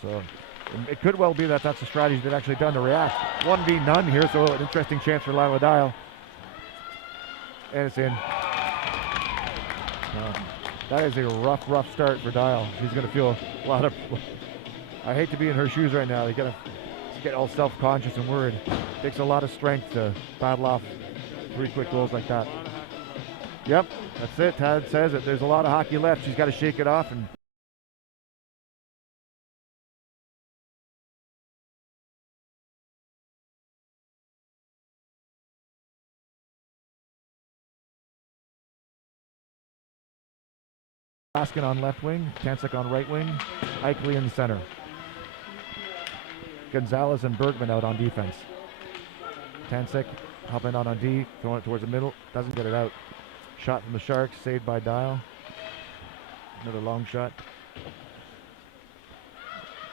So it could well be that that's the strategy they've actually done to react. 1v none here, so an interesting chance for Lila Dial. And it's in. That is a rough start for Dial. She's going to feel a lot of... I hate to be in her shoes right now. You got to get all self-conscious and worried. It takes a lot of strength to battle off 3 quick goals like that. Yep, that's it. Tad says it. There's a lot of hockey left. She's got to shake it off and... Raskin on left wing, Tansik on right wing, Eichley in center. Gonzalez and Bergman out on defense. Tansik hopping on D, throwing it towards the middle, doesn't get it out. Shot from the Sharks, saved by Dial. Another long shot.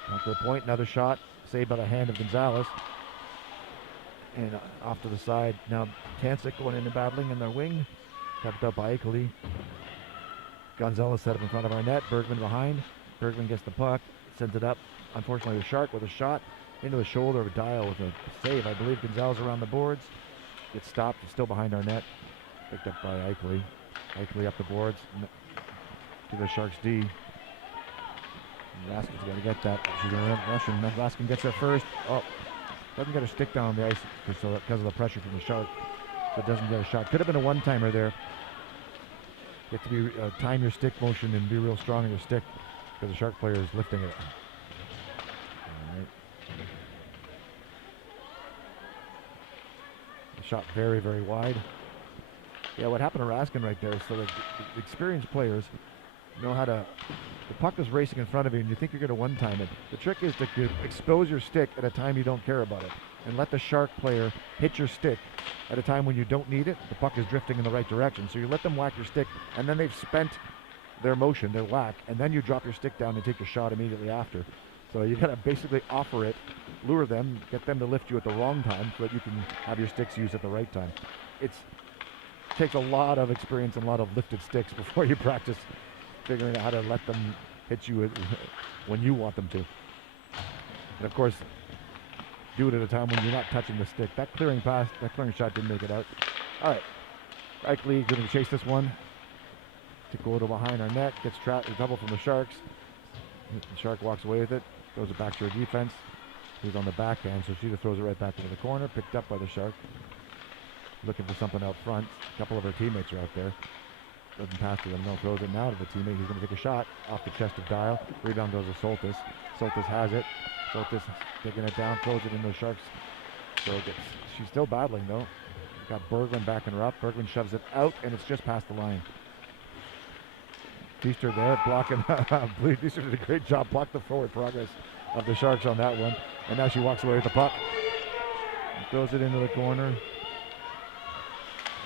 Not to the point, another shot, saved by the hand of Gonzalez. And off to the side, now Tansik going into battling in their wing, kept up by Eichley. Gonzalez set up in front of our net. Bergman behind. Bergman gets the puck, sends it up. Unfortunately, the Shark with a shot into the shoulder of Dial with a save. I believe Gonzalez around the boards. Gets stopped. It's still behind our net. Picked up by Eichley. Eichley up the boards to the Sharks D. Raskin's got to get that. She's going to rush, and Raskin gets it first. Oh, doesn't get her stick down the ice because of the pressure from the Shark. So it doesn't get a shot. Could have been a one-timer there. You have to be time your stick motion and be real strong in your stick because the Shark player is lifting it. All right. The shot very, very wide. Yeah, what happened to Raskin right there? So the experienced players know how to. The puck is racing in front of you, and you think you're going to one-time it. The trick is to expose your stick at a time you don't care about it, and let the Shark player hit your stick at a time when you don't need it. The puck is drifting in the right direction, so you let them whack your stick, and then they've spent their motion, their whack, and then you drop your stick down and take your shot immediately after. So you got to basically offer it, lure them, get them to lift you at the wrong time so that you can have your sticks used at the right time. It takes a lot of experience and a lot of lifted sticks before you practice figuring out how to let them hit you when you want them to. And of course, do it at a time when you're not touching the stick. That clearing shot didn't make it out. All right, Eichley going to chase this one to go to behind our net. Gets trapped, double from the Sharks. The Shark walks away with it, throws it back to her defense, who's on the backhand, so she just throws it right back into the corner. Picked up by the Shark. Looking for something out front. A couple of her teammates are out there. Doesn't pass to them. No, throws it now to the teammate. He's going to take a shot off the chest of Dial. Rebound goes to Soltis. Soltis has it. Soltis taking it down, throws it into the Sharks. So she's still battling though. Got Berglund backing her up. Berglund shoves it out, and it's just past the line. Feaster there blocking. Feaster did a great job, blocked the forward progress of the Sharks on that one. And now she walks away with the puck. Throws it into the corner.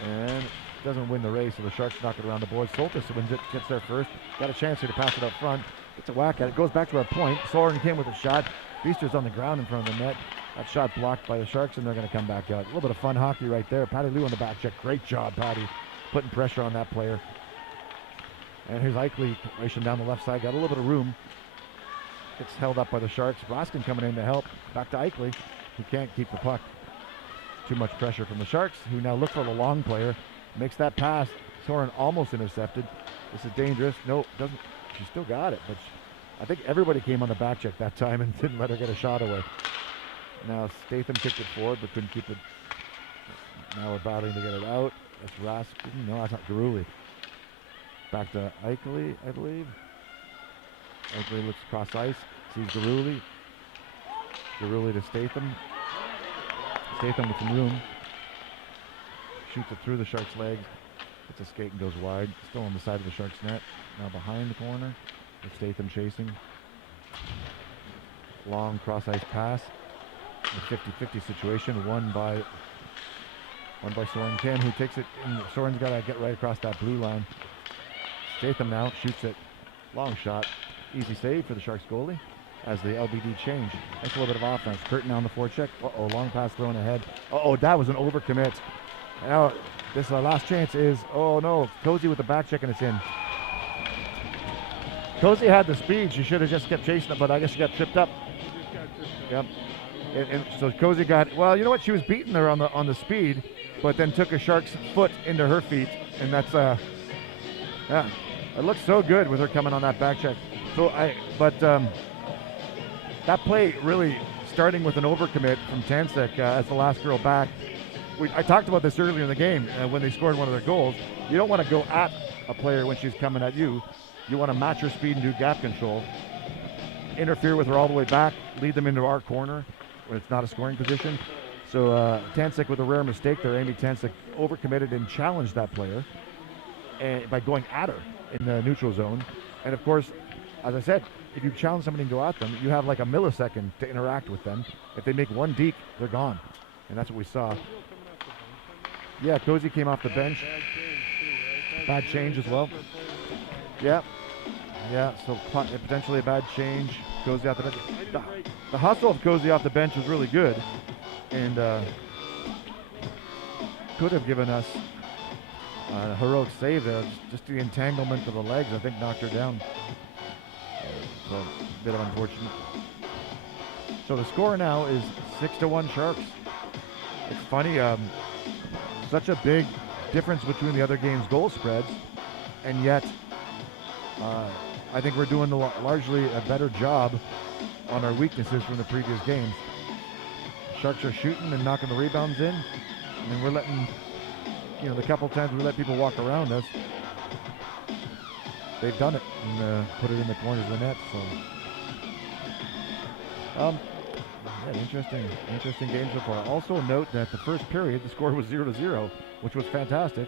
And doesn't win the race, so the Sharks knock it around the boards. Soltis wins it, gets there first. Got a chance here to pass it up front. Gets a whack at it. Goes back to our point. Soren came with a shot. Feaster's on the ground in front of the net. That shot blocked by the Sharks, and they're going to come back out. A little bit of fun hockey right there. Patty Lou on the back check. Great job, Patty. Putting pressure on that player. And here's Eichley racing down the left side. Got a little bit of room. Gets held up by the Sharks. Roskin coming in to help. Back to Eichley, who can't keep the puck. Too much pressure from the Sharks, who now look for the long player. Makes that pass. Soren almost intercepted. This is dangerous. No, doesn't. She still got it, but I think everybody came on the back check that time and didn't let her get a shot away. Now Statham kicked it forward, but couldn't keep it. Now we're battling to get it out. That's Raskin. No, that's not Garuli. Back to Eichley, I believe. Eichley looks across ice, sees Garuli. Garuli to Statham. Statham with some room. Shoots it through the Sharks' legs. Gets a skate and goes wide. Still on the side of the Sharks' net. Now behind the corner. With Statham chasing. Long cross ice pass. A 50-50 situation. Won by Soren Kim, who takes it. And Soren's got to get right across that blue line. Statham now shoots it. Long shot. Easy save for the Sharks goalie as the LBD change. That's a little bit of offense. Curtin on the forecheck. Uh-oh, long pass thrown ahead. Uh-oh, that was an overcommit. Now, this last chance is, oh no, Cozy with the back check and it's in. Cozy had the speed. She should have just kept chasing it, but I guess she got tripped up. Yep. And so Cozy got, well, you know what? She was beating her on the speed, but then took a Shark's foot into her feet, and that's, yeah. It looks so good with her coming on that back check. So that play really starting with an overcommit from Tansek as the last girl back. I talked about this earlier in the game when they scored one of their goals. You don't want to go at a player when she's coming at you. You want to match her speed and do gap control. Interfere with her all the way back, lead them into our corner when it's not a scoring position. So Tansek with a rare mistake there. Amy Tansek overcommitted and challenged that player by going at her in the neutral zone. And of course, as I said, if you challenge somebody and go at them, you have like a millisecond to interact with them. If they make one deke, they're gone. And that's what we saw. Yeah, Cozy came off the bench. Bad change as well. Yeah. Yeah, so potentially a bad change. Cozy off the bench. The hustle of Cozy off the bench was really good. And could have given us a heroic save there. Just the entanglement of the legs, I think, knocked her down. So, a bit of unfortunate. So the score now is 6-1 Sharks. It's funny, such a big difference between the other games' goal spreads, and yet I think we're doing largely a better job on our weaknesses from the previous games. Sharks are shooting and knocking the rebounds in, and we're letting, the couple times we let people walk around us, they've done it and put it in the corners of the net. So, interesting game so far. Also note that the first period, the score was 0-0, which was fantastic,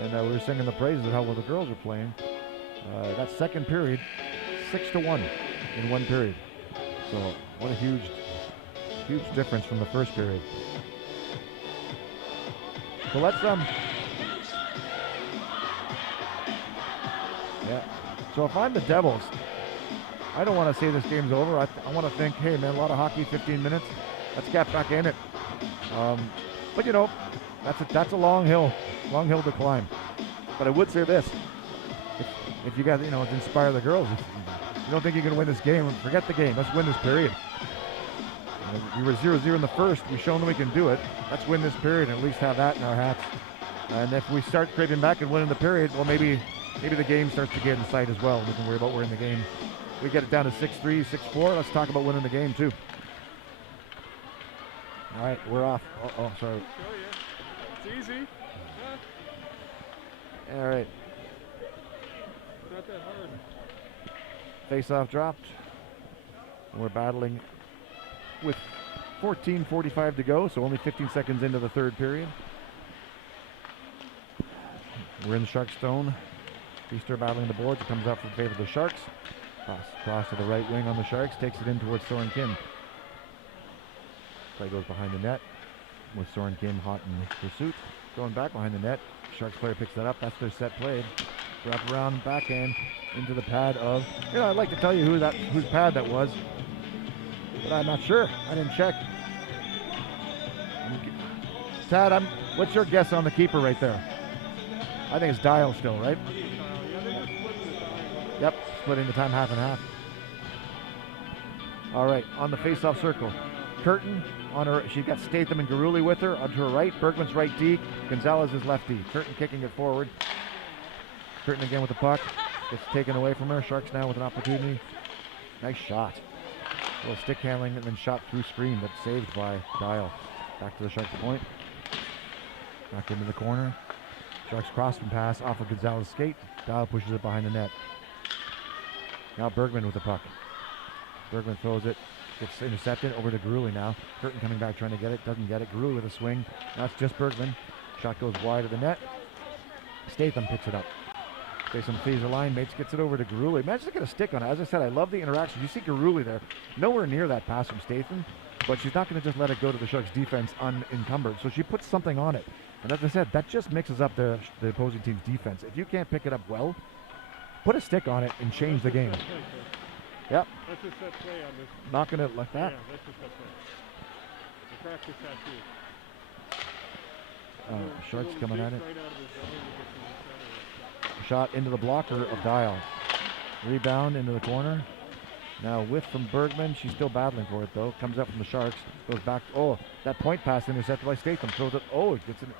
and we were singing the praises of how well the girls were playing. That second period, 6-1 in one period. So what a huge difference from the first period. So let's yeah. So if I'm the Devils, I don't want to say this game's over. I want to think, hey man, a lot of hockey, 15 minutes. Let's get back in it. But that's a long hill to climb. But I would say this: if you got, to inspire the girls. If you don't think you can win this game, forget the game. Let's win this period. We were 0-0 in the first. We've shown that we can do it. Let's win this period and at least have that in our hats. And if we start creeping back and winning the period, well, maybe the game starts to get in sight as well. We can worry about we're in the game. We get it down to 6-3, 6-4. Let's talk about winning the game too. All right, we're off. Oh, sorry. It's easy. All right. not that hard. Face-off dropped. And we're battling with 14:45 to go, so only 15 seconds into the third period. We're in the Sharks' zone. Feaster battling the boards. It comes out in favor of the Sharks. Cross to the right wing on the Sharks. Takes it in towards Soren Kim. Play goes behind the net with Soren Kim hot in pursuit. Going back behind the net. Sharks player picks that up. That's their set play. Wrap around backhand into the pad of. I'd like to tell you whose pad that was, but I'm not sure. I didn't check. Tad, what's your guess on the keeper right there? I think it's Dial still, right? Yep, splitting the time half and half. All right, on the face-off circle. Curtin on her, she's got Statham and Garuli with her. On to her right, Bergman's right D, Gonzalez is left D. Curtin kicking it forward. Curtin again with the puck. Gets taken away from her. Sharks now with an opportunity. Nice shot. A little stick handling and then shot through screen, but saved by Dial. Back to the Sharks point. Back into the corner. Sharks cross and pass off of Gonzalez skate. Dial pushes it behind the net. Now Bergman with the puck. Bergman throws it. Gets intercepted over to Garuli now. Curtin coming back trying to get it. Doesn't get it. Garuli with a swing. Now it's just Bergman. Shot goes wide of the net. Statham picks it up. Statham feeds the line. Mates gets it over to Garuli. Managed to get a stick on it. As I said, I love the interaction. You see Garuli there. Nowhere near that pass from Statham. But she's not going to just let it go to the Sharks defense unencumbered. So she puts something on it. And as I said, that just mixes up the opposing team's defense. If you can't pick it up well, put a stick on it and change the game. Yep. That's a set play on this. Not going to let that. Yeah, that's a set play. The practice tattoo. Sharks coming at it. Right out of his zone, he gets Shot into the blocker of Dial. Rebound into the corner. Now whiff from Bergman. She's still battling for it though. Comes up from the Sharks. Goes back. Oh, that point pass intercepted by Statham. Throws it. Oh, it gets in.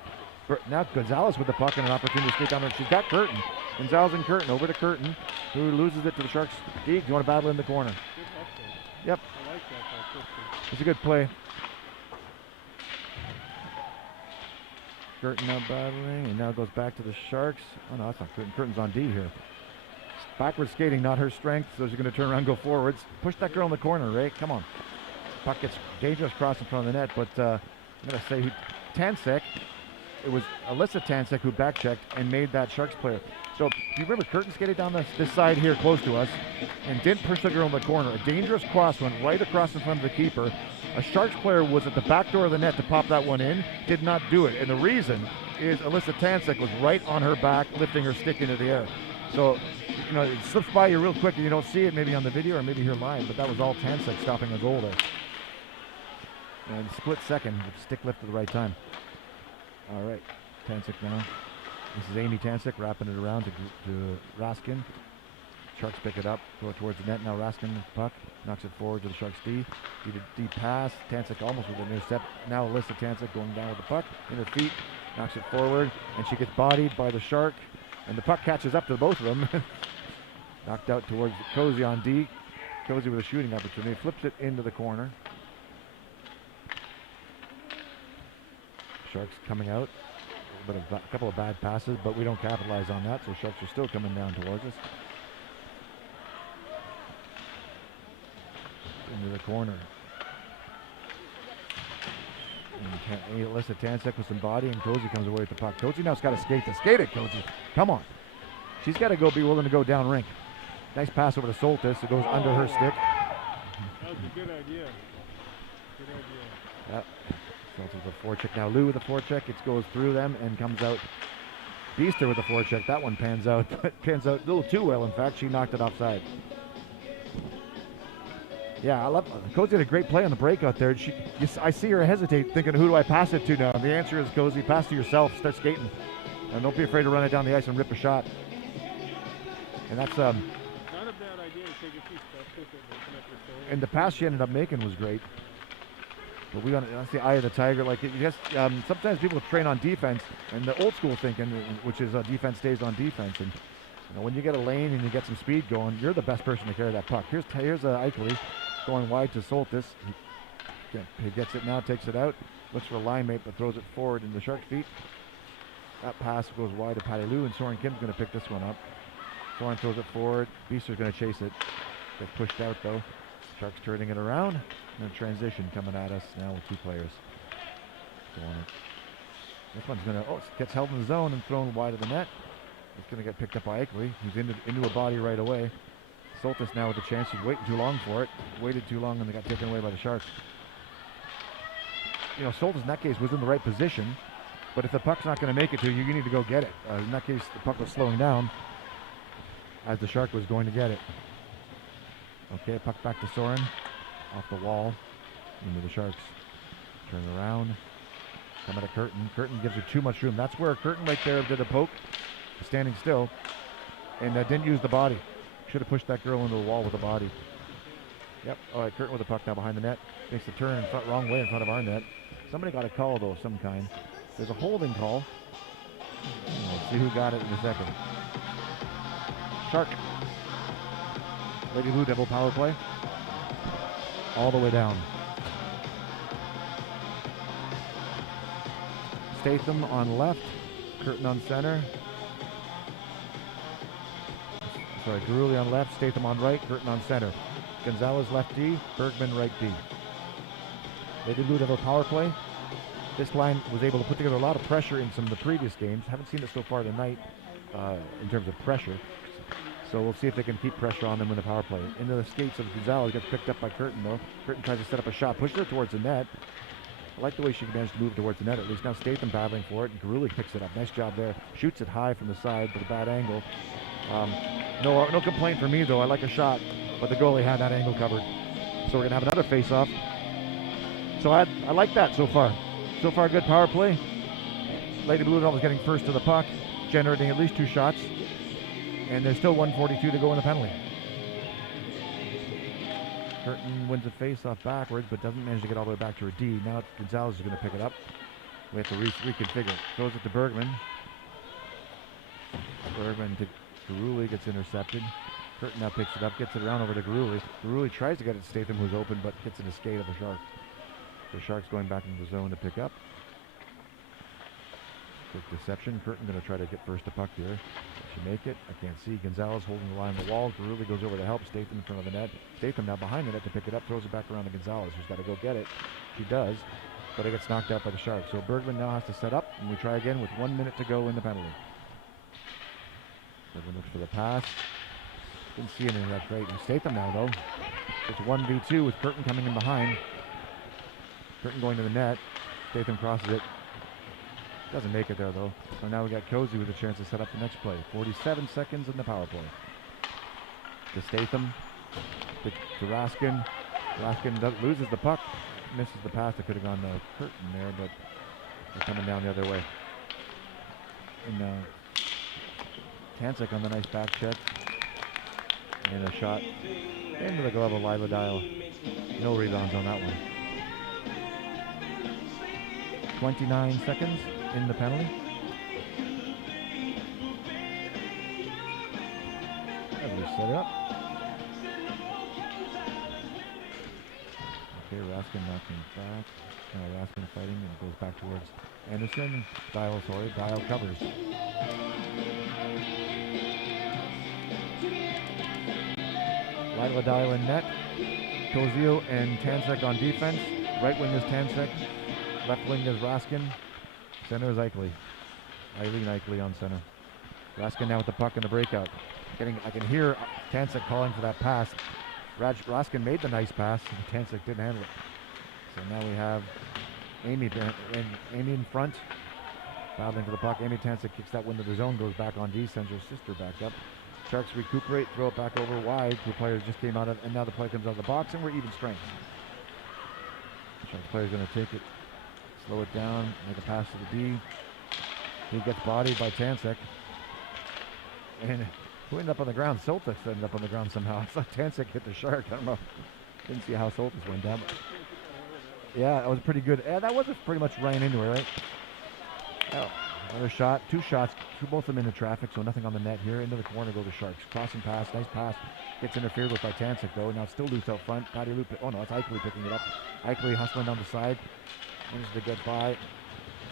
Now Gonzalez with the puck and an opportunity to skate down there. She's got Curtin. Gonzalez and Curtin over to Curtin, who loses it to the Sharks. Deeg, you want to battle in the corner? Yep. I like that. It's a good play. Curtin now battling, and now goes back to the Sharks. Oh no, that's not Curtin. Curtin's on D here. Backward skating, not her strength, so she's going to turn around and go forwards. Push that girl in the corner, Ray. Come on. Puck gets dangerous cross in front of the net, but I'm going to say Tansek. It was Alyssa Tansek who back-checked and made that Sharks player. So, do you remember Curtin skated down this side here close to us and didn't push the girl in the corner. A dangerous cross went right across in front of the keeper. A Sharks player was at the back door of the net to pop that one in, did not do it. And the reason is Alyssa Tansek was right on her back, lifting her stick into the air. So, it slips by you real quick and you don't see it maybe on the video or maybe here live, but that was all Tansek stopping a goal there. And split second, with stick lift at the right time. All right, Tansek now. This is Amy Tansek wrapping it around to Raskin. Sharks pick it up, throw it towards the net. Now Raskin puck, knocks it forward to the Sharks D. Deep pass, Tansek almost with an intercept. Now Alyssa Tansek going down with the puck, in her feet, knocks it forward, and she gets bodied by the Shark. And the puck catches up to both of them. Knocked out towards Cozy on D. Cozy with a shooting opportunity, flips it into the corner. Sharks coming out. A couple of bad passes, but we don't capitalize on that, so Sharks are still coming down towards us. Into the corner. And Alyssa Tansek with some body, and Cozy comes away with the puck. Cozy now's got to skate it, Cozy. Come on. She's got to be willing to go down rink. Nice pass over to Soltis. It goes under her stick. That was a good idea. Good idea. Yep. Soltis with a forecheck. Now Lou with a forecheck. It goes through them and comes out. Beaster with a forecheck. That one pans out. Pans out a little too well, in fact. She knocked it offside. Yeah, I love Cozy had a great play on the breakout there. I see her hesitate, thinking, who do I pass it to now? The answer is, Cozy, pass to yourself, start skating. And don't be afraid to run it down the ice and rip a shot. And that's not a bad idea to take a few steps with it and open up your shoulder. and the pass she ended up making was great. But that's the eye of the tiger. Like sometimes people train on defense and the old school thinking, which is defense stays on defense. And when you get a lane and you get some speed going, you're the best person to carry that puck. Here's Eichley going wide to Soltis. He gets it now, takes it out, looks for a line mate, but throws it forward in the Sharks' feet. That pass goes wide to Patty Lou, and Soren Kim's going to pick this one up. Soren throws it forward. Beaster's going to chase it. Gets pushed out though. Sharks turning it around. And a transition coming at us now with 2 players. This one's going to, gets held in the zone and thrown wide of the net. It's going to get picked up by Eichley. He's into a body right away. Soltis now with the chance. He's waiting too long for it. Waited too long and they got taken away by the Sharks. You know, Soltis in that case was in the right position, but if the puck's not going to make it to you, you need to go get it. In that case, the puck was slowing down as the Shark was going to get it. Okay, puck back to Soren. Off the wall. Into the Sharks. Turn around. Coming to Curtin. Curtin gives her too much room. That's where Curtin right there did a poke. Standing still. And didn't use the body. Should have pushed that girl into the wall with the body. Yep. All right, Curtin with the puck now behind the net. Makes the turn in front, wrong way in front of our net. Somebody got a call, though, of some kind. There's a holding call. Let's see who got it in a second. Shark. Lady Blue Devil power play. All the way down. Statham on left. Curtin on center. Sorry, Garuli on left. Statham on right. Curtin on center. Gonzalez left D. Bergman right D. Lady Blue Devil power play. This line was able to put together a lot of pressure in some of the previous games. Haven't seen it so far tonight in terms of pressure. So we'll see if they can keep pressure on them in the power play. Into the skates of Gonzalez, gets picked up by Curtin though. Curtin tries to set up a shot, pushes her towards the net. I like the way she managed to move towards the net at least. Now Statham battling for it, and Garuli picks it up. Nice job there. Shoots it high from the side, but a bad angle. No complaint for me though. I like a shot, but the goalie had that angle covered. So we're gonna have another face-off. So I like that so far. So far, good power play. Lady Blue Devil is getting first to the puck, generating at least 2 shots. And there's still 1:42 to go in the penalty. Curtin wins a face-off backwards, but doesn't manage to get all the way back to her D. Now Gonzalez is going to pick it up. We have to reconfigure. Throws it to Bergman. Bergman to Garuli, gets intercepted. Curtin now picks it up, gets it around over to Garuli. Garuli tries to get it to Statham, who's open, but hits in a skate of the Sharks. The Sharks going back into the zone to pick up. Quick deception. Curtin going to try to get first to puck here. She make it. I can't see. Gonzalez holding the line on the wall. Garuli goes over to help Statham in front of the net. Statham now behind the net to pick it up. Throws it back around to Gonzalez, who's got to go get it. She does, but it gets knocked out by the Sharks. So Bergman now has to set up, and we try again with 1 minute to go in the penalty. Bergman looks for the pass. Didn't see anything that's great. And Statham now, though. It's 1v2 with Curtin coming in behind. Curtin going to the net. Statham crosses it. Doesn't make it there, though. So now we got Cozy with a chance to set up the next play. 47 seconds in the power play. To Statham. To Raskin. Raskin loses the puck. Misses the pass. That could have gone to Curtin there, but they're coming down the other way. And Tancik on the nice back check. And a shot into the glove of Lila Dial. No rebounds on that one. 29 seconds in the penalty. As we set it up. Okay, Raskin knocking back. Now Raskin fighting and goes back towards Anderson. Dial covers. Lila Dial in net. Kozio and Tancik on defense. Right wing is Tancik. Left wing is Raskin. Center is Eichley. Eileen Eichley on center. Raskin now with the puck in the breakout. I can hear Tancik calling for that pass. Raskin made the nice pass, and Tancik didn't handle it. So now we have Amy in front, battling for the puck. Amy Tancik kicks that one to the zone, goes back on D, sends her sister back up. Sharks recuperate, throw it back over wide. 2 players just came out of, and now the play comes out of the box, and we're even strength. Sharks player's going to take it. Slow it down, make a pass to the D. He gets bodied by Tancik. And who ended up on the ground? Soltis ended up on the ground somehow. I thought Tancik hit the Shark. I don't know. Didn't see how Soltis went down. But yeah, that was pretty good. Yeah, that was pretty much ran into her, right? Oh, another shot. 2 shots. Both of them into traffic, so nothing on the net here. Into the corner go the Sharks. Crossing pass. Nice pass. Gets interfered with by Tancik, though. Now still loose out front. Patty Loop. Oh, no, it's Eichley picking it up. Eichley hustling down the side. Manages to get by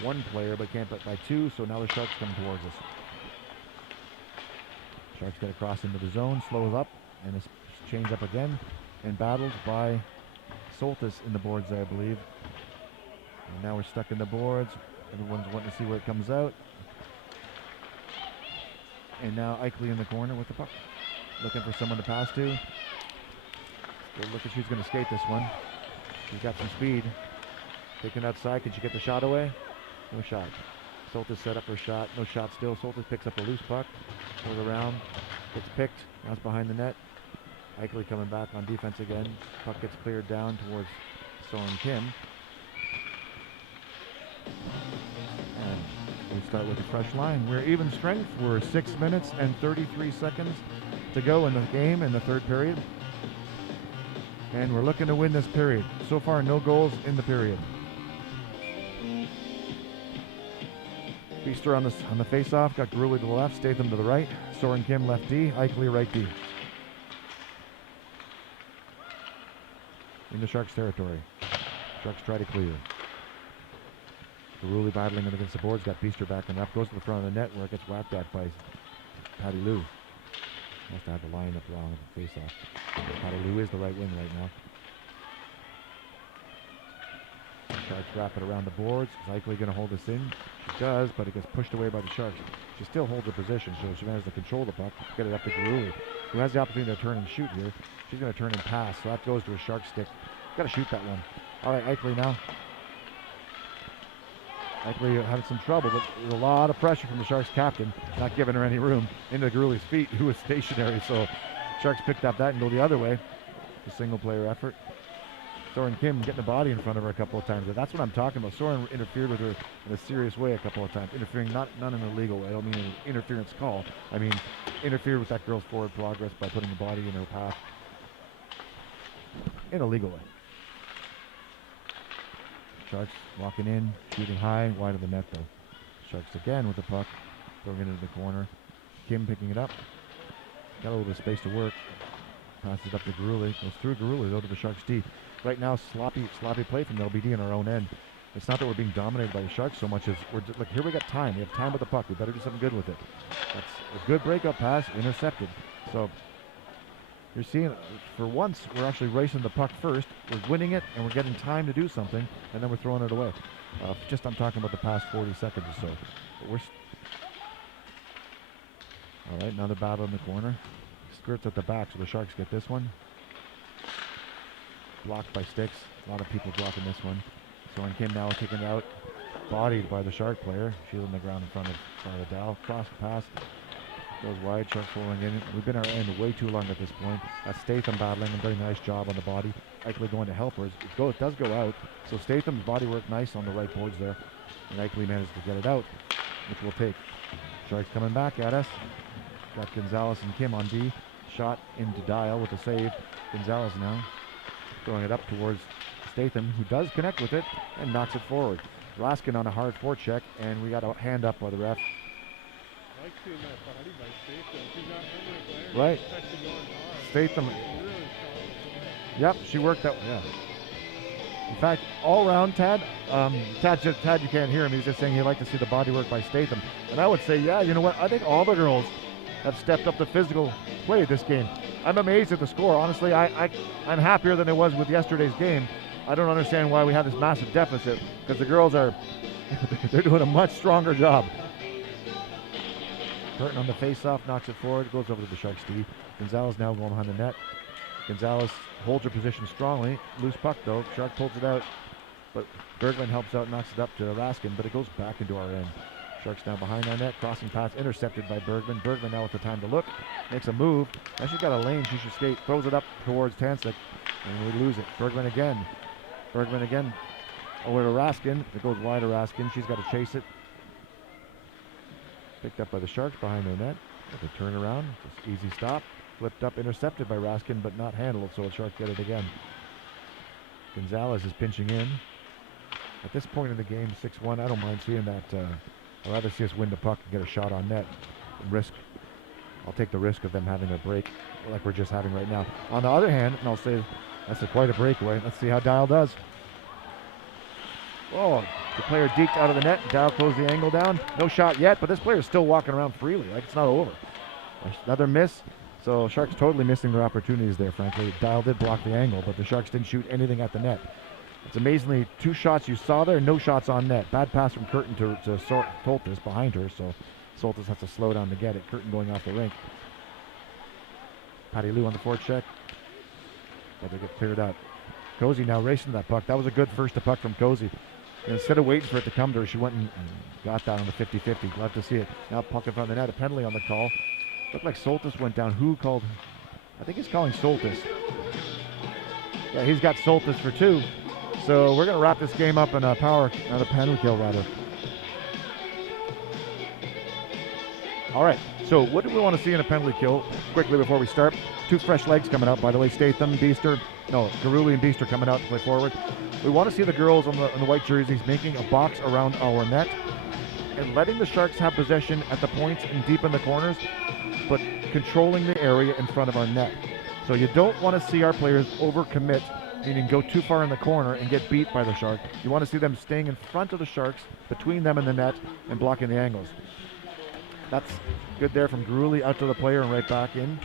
1 player, but can't get by 2, so now the Sharks come towards us. Sharks get across into the zone, slows up, and is changed up again, and battled by Soltis in the boards there, I believe. And now we're stuck in the boards. Everyone's wanting to see where it comes out. And now Eichley in the corner with the puck. Looking for someone to pass to. Still looking, she's going to skate this one. She's got some speed. Taking outside, can she get the shot away? No shot. Soltis set up her shot, no shot still. Soltis picks up a loose puck, goes around, gets picked, now it's behind the net. Eichley coming back on defense again. Puck gets cleared down towards Soren Kim. And we start with a fresh line. We're even strength. We're 6 minutes and 33 seconds to go in the game in the third period. And we're looking to win this period. So far, no goals in the period. Feaster on the face-off, got Gruely to the left, Statham to the right, Soren Kim left D, Eichley right D. Into Sharks territory. Sharks try to clear. Gruely battling against the boards, got Feaster back and up, goes to the front of the net where it gets whacked at by Patty Lou. Must have the line up wrong with the face-off. Patty Lou is the right wing right now. Sharks wrap it around the boards. Is Eichley going to hold this in? She does, but it gets pushed away by the Sharks. She still holds her position, so she manages to control the puck, get it up to Gruely, who has the opportunity to turn and shoot here. She's going to turn and pass, so that goes to a Shark stick. Got to shoot that one. All right, Eichley now. Eichley having some trouble, but there's a lot of pressure from the Sharks captain, not giving her any room into Gruely's feet, who was stationary. So Sharks picked up that and go the other way. It's a single player effort. Soren Kim getting the body in front of her a couple of times. That's what I'm talking about. Soren interfered with her in a serious way a couple of times. Interfering, not in an illegal way. I don't mean an interference call. I mean interfered with that girl's forward progress by putting the body in her path in a legal way. Sharks walking in, shooting high, wide of the net though. Sharks again with the puck, throwing it into the corner. Kim picking it up. Got a little bit of space to work. Passes up to Gruely. Goes through Gruely though to the Sharks D. Right now, sloppy play from LBD in our own end. It's not that we're being dominated by the Sharks so much as we're like, here we got time. We have time with the puck. We better do something good with it. That's a good breakup pass, intercepted. So you're seeing, for once, we're actually racing the puck first. We're winning it, and we're getting time to do something, and then we're throwing it away. I'm talking about the past 40 seconds or so. But all right, another battle in the corner. Skirts at the back, so the Sharks get this one. Blocked by sticks. A lot of people blocking this one. Soren Kim now taken out, bodied by the Shark player. Shield on the ground in front of Dow. Cross pass. Goes wide. Sharks rolling in. We've been our end way too long at this point. That's Statham battling. A very nice job on the body. Eichley going to help her. It does go out. So Statham's body work nice on the right boards there. And Eichley managed to get it out, which we'll take. Sharks coming back at us. Got Gonzalez and Kim on D. Shot into Dial with a save. Gonzalez now throwing it up towards Statham, who does connect with it and knocks it forward. Raskin on a hard forecheck, and we got a hand up by the ref. I like seeing that body by Statham. She's not really a player. Right. Statham. Yep, she worked that. Yeah. In fact, all around, Tad, you can't hear him. He's just saying he'd like to see the body work by Statham. And I would say, yeah, you know what? I think all the girls have stepped up the physical play this game. I'm amazed at the score. Honestly, I'm happier than it was with yesterday's game. I don't understand why we have this massive deficit, because the girls are they're doing a much stronger job. Burton on the face-off, knocks it forward, goes over to the Sharks D. Gonzalez now going behind the net. Gonzalez holds her position strongly. Loose puck though. Shark pulls it out, but Bergman helps out, knocks it up to Raskin, but it goes back into our end. Sharks now behind our net, crossing pass intercepted by Bergman. Bergman now with the time to look, makes a move. Now she's got a lane, she should skate, throws it up towards Tansik, and we lose it. Bergman again, over to Raskin. It goes wide to Raskin, she's got to chase it. Picked up by the Sharks behind their net. With a turnaround, just easy stop. Flipped up, intercepted by Raskin, but not handled, so the Sharks get it again. Gonzalez is pinching in. At this point in the game, 6-1, I don't mind seeing that. I'd rather see us win the puck and get a shot on net. I'll take the risk of them having a break like we're just having right now. On the other hand, and I'll say that's quite a breakaway. Let's see how Dial does. Oh, the player deked out of the net. Dial closed the angle down. No shot yet, but this player is still walking around freely. Like it's not over. Another miss. So Sharks totally missing their opportunities there, frankly. Dial did block the angle, but the Sharks didn't shoot anything at the net. It's amazingly 2 shots you saw there, no shots on net. Bad pass from Curtin to Soltis behind her, so Soltis has to slow down to get it. Curtin going off the rink. Patty Lou on the forecheck. But they get cleared out. Cozy now racing that puck. That was a good first to puck from Cozy. Instead of waiting for it to come to her, she went and got that on the 50-50. Glad to see it. Now puck in front of the net. A penalty on the call. Looked like Soltis went down. Who called? I think he's calling Soltis. Yeah, he's got Soltis for 2. So we're going to wrap this game up in a penalty kill rather. All right, so what do we want to see in a penalty kill? Quickly before we start, 2 fresh legs coming out, by the way. Garuli and Beaster coming out to play forward. We want to see the girls on the white jerseys making a box around our net and letting the Sharks have possession at the points and deep in the corners, but controlling the area in front of our net. So you don't want to see our players overcommit, meaning go too far in the corner and get beat by the Shark. You want to see them staying in front of the Sharks, between them and the net, and blocking the angles. That's good there from Garuli out to the player and right back in.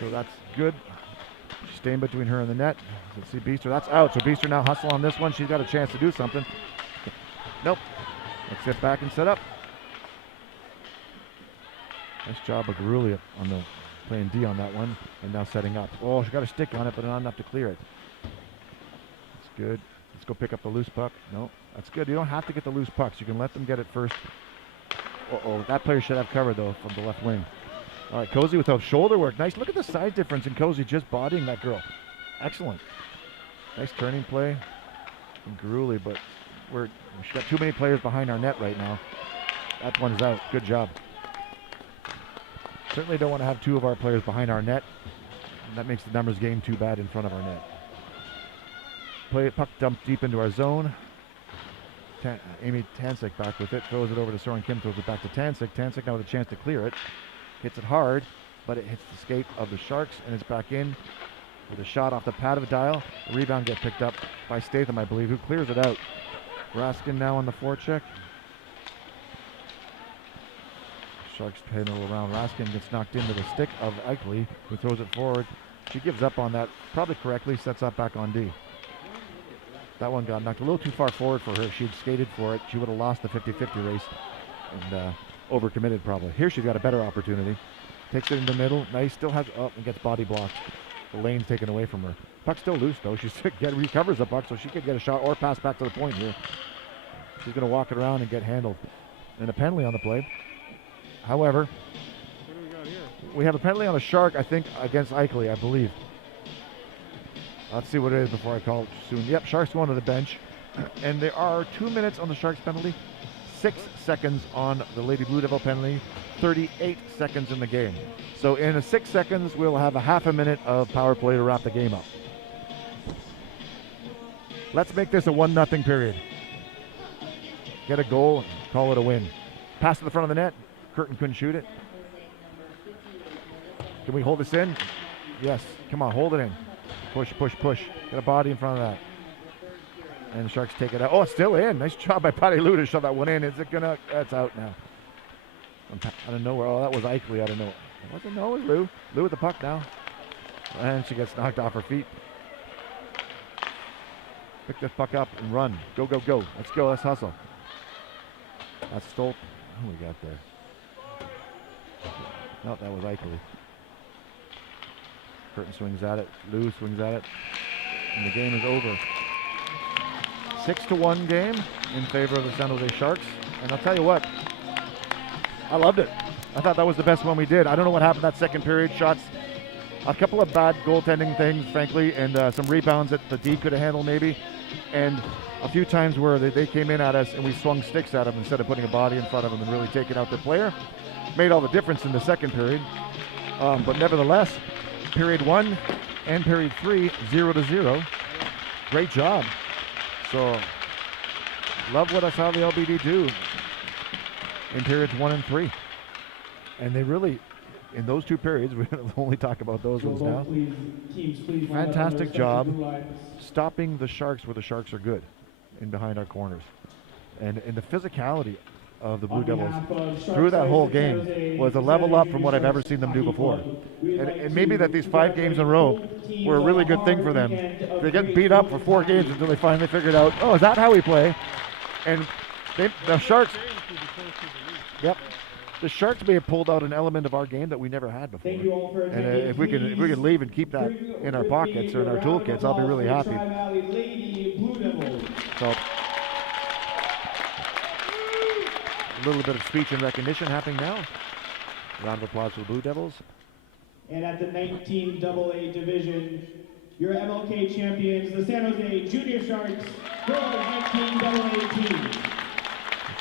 So that's good. She's staying between her and the net. Let's see Beaster. That's out. So Beaster now hustle on this one. She's got a chance to do something. Nope. Let's get back and set up. Nice job of Garuli on the playing D on that one, and now setting up. Oh, she got a stick on it, but not enough to clear it. That's good. Let's go pick up the loose puck. No, that's good. You don't have to get the loose pucks. You can let them get it first. Uh-oh, that player should have cover, though, from the left wing. All right, Cozy with a shoulder work. Nice. Look at the size difference in Cozy just bodying that girl. Excellent. Nice turning play from Garuli, but she's got too many players behind our net right now. That one's out. Good job. Certainly don't want to have 2 of our players behind our net. That makes the numbers game too bad in front of our net. Puck dumped deep into our zone. Amy Tansik back with it. Throws it over to Soren Kim. Throws it back to Tansik. Tansik now with a chance to clear it. Hits it hard, but it hits the skate of the Sharks, and it's back in with a shot off the pad of a dial. The rebound gets picked up by Statham, I believe, who clears it out. Raskin now on the forecheck. Sharks handle around. Raskin gets knocked into the stick of Eichley, who throws it forward. She gives up on that, probably correctly, sets up back on D. That one got knocked a little too far forward for her. She'd skated for it. She would have lost the 50-50 race and overcommitted probably. Here she's got a better opportunity. Takes it in the middle. Nice. Still has up and gets body blocked. The lane's taken away from her. Puck's still loose though. She recovers the puck, so she could get a shot or pass back to the point here. She's going to walk it around and get handled. And a penalty on the play. However, What do we got here? we have a penalty on the Shark, I think, against Eichley, I believe. Let's see what it is before I call it soon. Yep, Sharks going to the bench. And there are 2 minutes on the Sharks penalty, 6 seconds on the Lady Blue Devil penalty, 38 seconds in the game. So in 6 seconds, we'll have a half a minute of power play to wrap the game up. Let's make this a 1-0 period. Get a goal and call it a win. Pass to the front of the net. Curtin couldn't shoot it. Can we hold this in? Yes. Come on, hold it in. Push, push, push. Get a body in front of that. And the Sharks take it out. Oh, it's still in. Nice job by Patty Lou to shove that one in. Is it gonna? That's out now. Out of nowhere. Oh, that was Eichley out of nowhere. No, it was Lou. Lou with the puck now. And she gets knocked off her feet. Pick this puck up and run. Go, go, go. Let's go. Let's hustle. That's Stolt. Who we got there? No, that was Eichley. Curtin swings at it. Lou swings at it. And the game is over. 6-1 game in favor of the San Jose Sharks. And I'll tell you what, I loved it. I thought that was the best one we did. I don't know what happened that second period. Shots, a couple of bad goaltending things, frankly, and some rebounds that the D could have handled maybe. And a few times where they came in at us and we swung sticks at them instead of putting a body in front of them and really taking out their player. Made all the difference in the second period. But nevertheless, period 1 and period 3, 0-0. Great job. So, love what I saw the LBD do in periods 1 and 3. And they really, in those 2 periods, we're going to only talk about those ones now. Fantastic job stopping the Sharks where the Sharks are good in behind our corners. And the physicality of the Blue Devils through that whole game was a level up from what I've ever seen them do before. And maybe that these 5 games in a row were a really good thing for them. They get beat up for 4 games until they finally figured out, oh, is that how we play? And the Sharks, yep, the Sharks may have pulled out an element of our game that we never had before. And if we can leave and keep that in our pockets or in our toolkits, I'll be really happy. So a little bit of speech and recognition happening now. Round of applause for the Blue Devils. And at the 19AA division, your MLK champions, the San Jose Junior Sharks, girls 19AA team.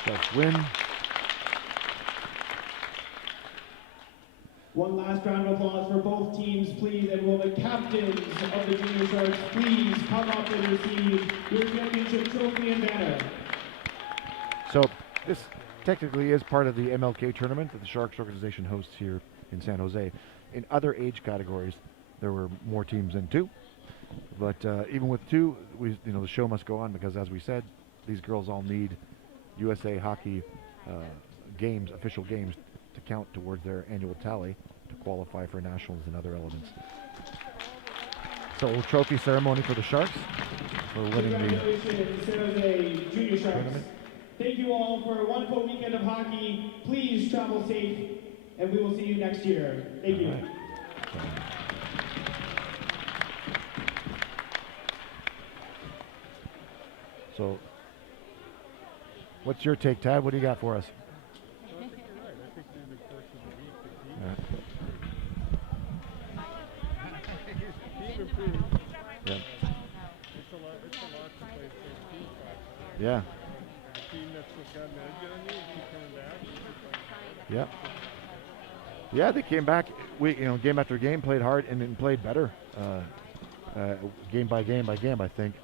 Sharks win. One last round of applause for both teams, please, and will the captains of the Junior Sharks please come up and receive your championship trophy and banner. So this technically is part of the MLK tournament that the Sharks organization hosts here in San Jose. In other age categories, there were more teams than 2, but even with 2, the show must go on because, as we said, these girls all need USA hockey games, official games, to count towards their annual tally to qualify for nationals and other elements. So, a trophy ceremony for the Sharks for winning Congratulations, San Jose Junior Sharks. tournament. Thank you all for a wonderful weekend of hockey. Please travel safe, and we will see you next year. Thank you. Right. So, what's your take, Tad? What do you got for us? I think you're right. I think through the course of the week, the team improved. Yeah. It's a lot to play for team practice. Yeah. And a team that's got an edge on you and keep coming back. Yeah. Yeah, they came back. Game after game, played hard and then played better, game by game by game, I think.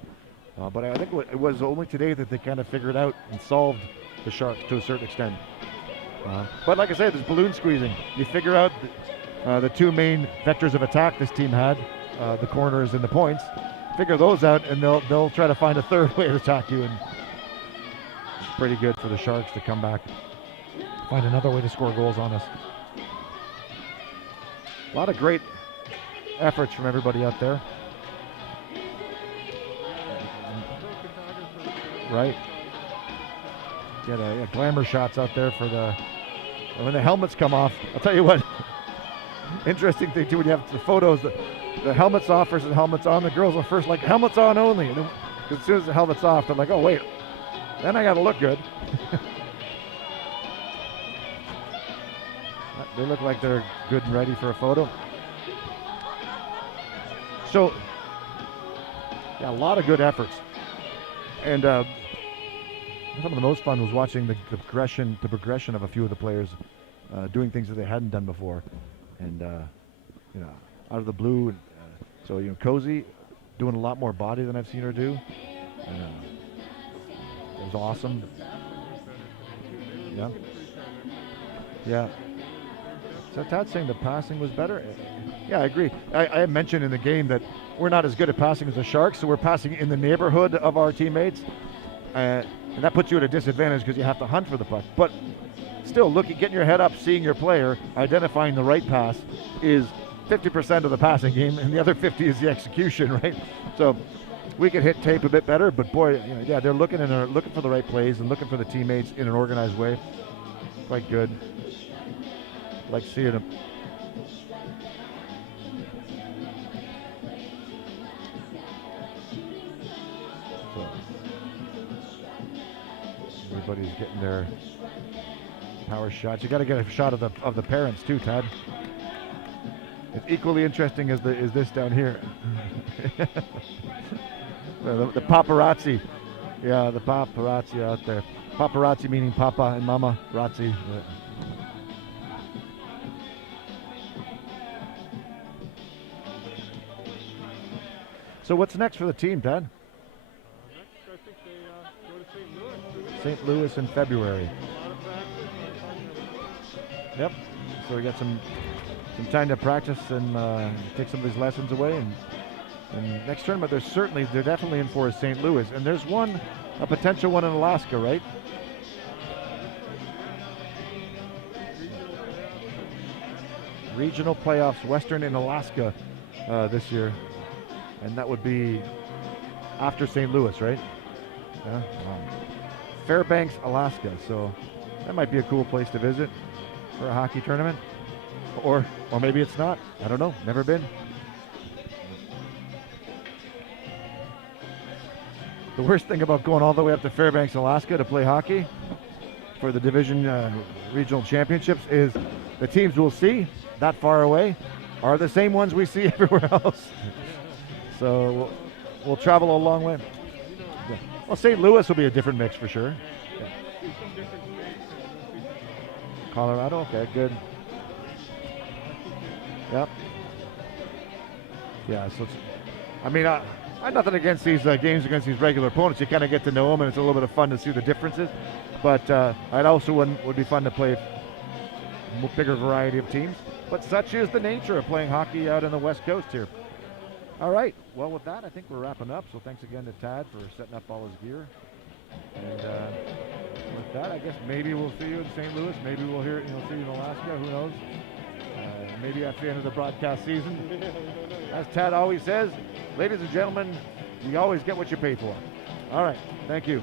But I think it was only today that they kind of figured out and solved the Sharks to a certain extent. But like I said, there's balloon squeezing. You figure out the 2 main vectors of attack this team had, the corners and the points. Figure those out, and they'll try to find a third way to attack you. And it's pretty good for the Sharks to come back, find another way to score goals on us. A lot of great efforts from everybody out there. Right. Get glamour shots out there for when the helmets come off. I'll tell you what, interesting thing too, when you have the photos, the helmets off versus helmets on, the girls are first like helmets on only. And then, as soon as the helmet's off, they're like, oh wait, then I gotta look good. They look like they're good and ready for a photo. So, yeah, a lot of good efforts. And some of the most fun was watching the progression of a few of the players doing things that they hadn't done before. And, out of the blue. So, Cozy doing a lot more body than I've seen her do. It was awesome. Yeah. Yeah. So Tad's saying the passing was better. Yeah, I agree. I mentioned in the game that we're not as good at passing as the Sharks, so we're passing in the neighborhood of our teammates. And that puts you at a disadvantage because you have to hunt for the puck. But still, getting your head up, seeing your player, identifying the right pass is 50% of the passing game, and the other 50 is the execution, right? So we could hit tape a bit better, but boy, they're looking for the right plays and looking for the teammates in an organized way. Quite good. Like seeing them. So, everybody's getting their power shots. You got to get a shot of the parents too, Tad. It's equally interesting as this down here. the paparazzi. Yeah, the paparazzi out there. Paparazzi meaning Papa and Mama Razzi. So what's next for the team, Tad? Next, I think they go to St. Louis. St. Louis in February. A lot of practice. Yep. So we got some time to practice and take some of these lessons away. And next tournament, they're definitely in for is St. Louis. And there's a potential one in Alaska, right? regional playoffs, Western in Alaska this year. And that would be after St. Louis, right? Yeah. Fairbanks, Alaska. So that might be a cool place to visit for a hockey tournament. Or maybe it's not. I don't know. Never been. The worst thing about going all the way up to Fairbanks, Alaska to play hockey for the division regional championships is the teams we'll see that far away are the same ones we see everywhere else. So we'll travel a long way. Yeah. Well, St. Louis will be a different mix for sure. Yeah. Colorado, okay, good. Yep. Yeah, so it's, I mean, I have nothing against these games against these regular opponents. You kind of get to know them, and it's a little bit of fun to see the differences. But I'd also would be fun to play a bigger variety of teams. But such is the nature of playing hockey out in the West Coast here. All right. Well, with that, I think we're wrapping up. So thanks again to Tad for setting up all his gear. And with that, I guess maybe we'll see you in St. Louis. Maybe we'll see you in Alaska. Who knows? Maybe at the end of the broadcast season. As Tad always says, ladies and gentlemen, you always get what you pay for. All right. Thank you.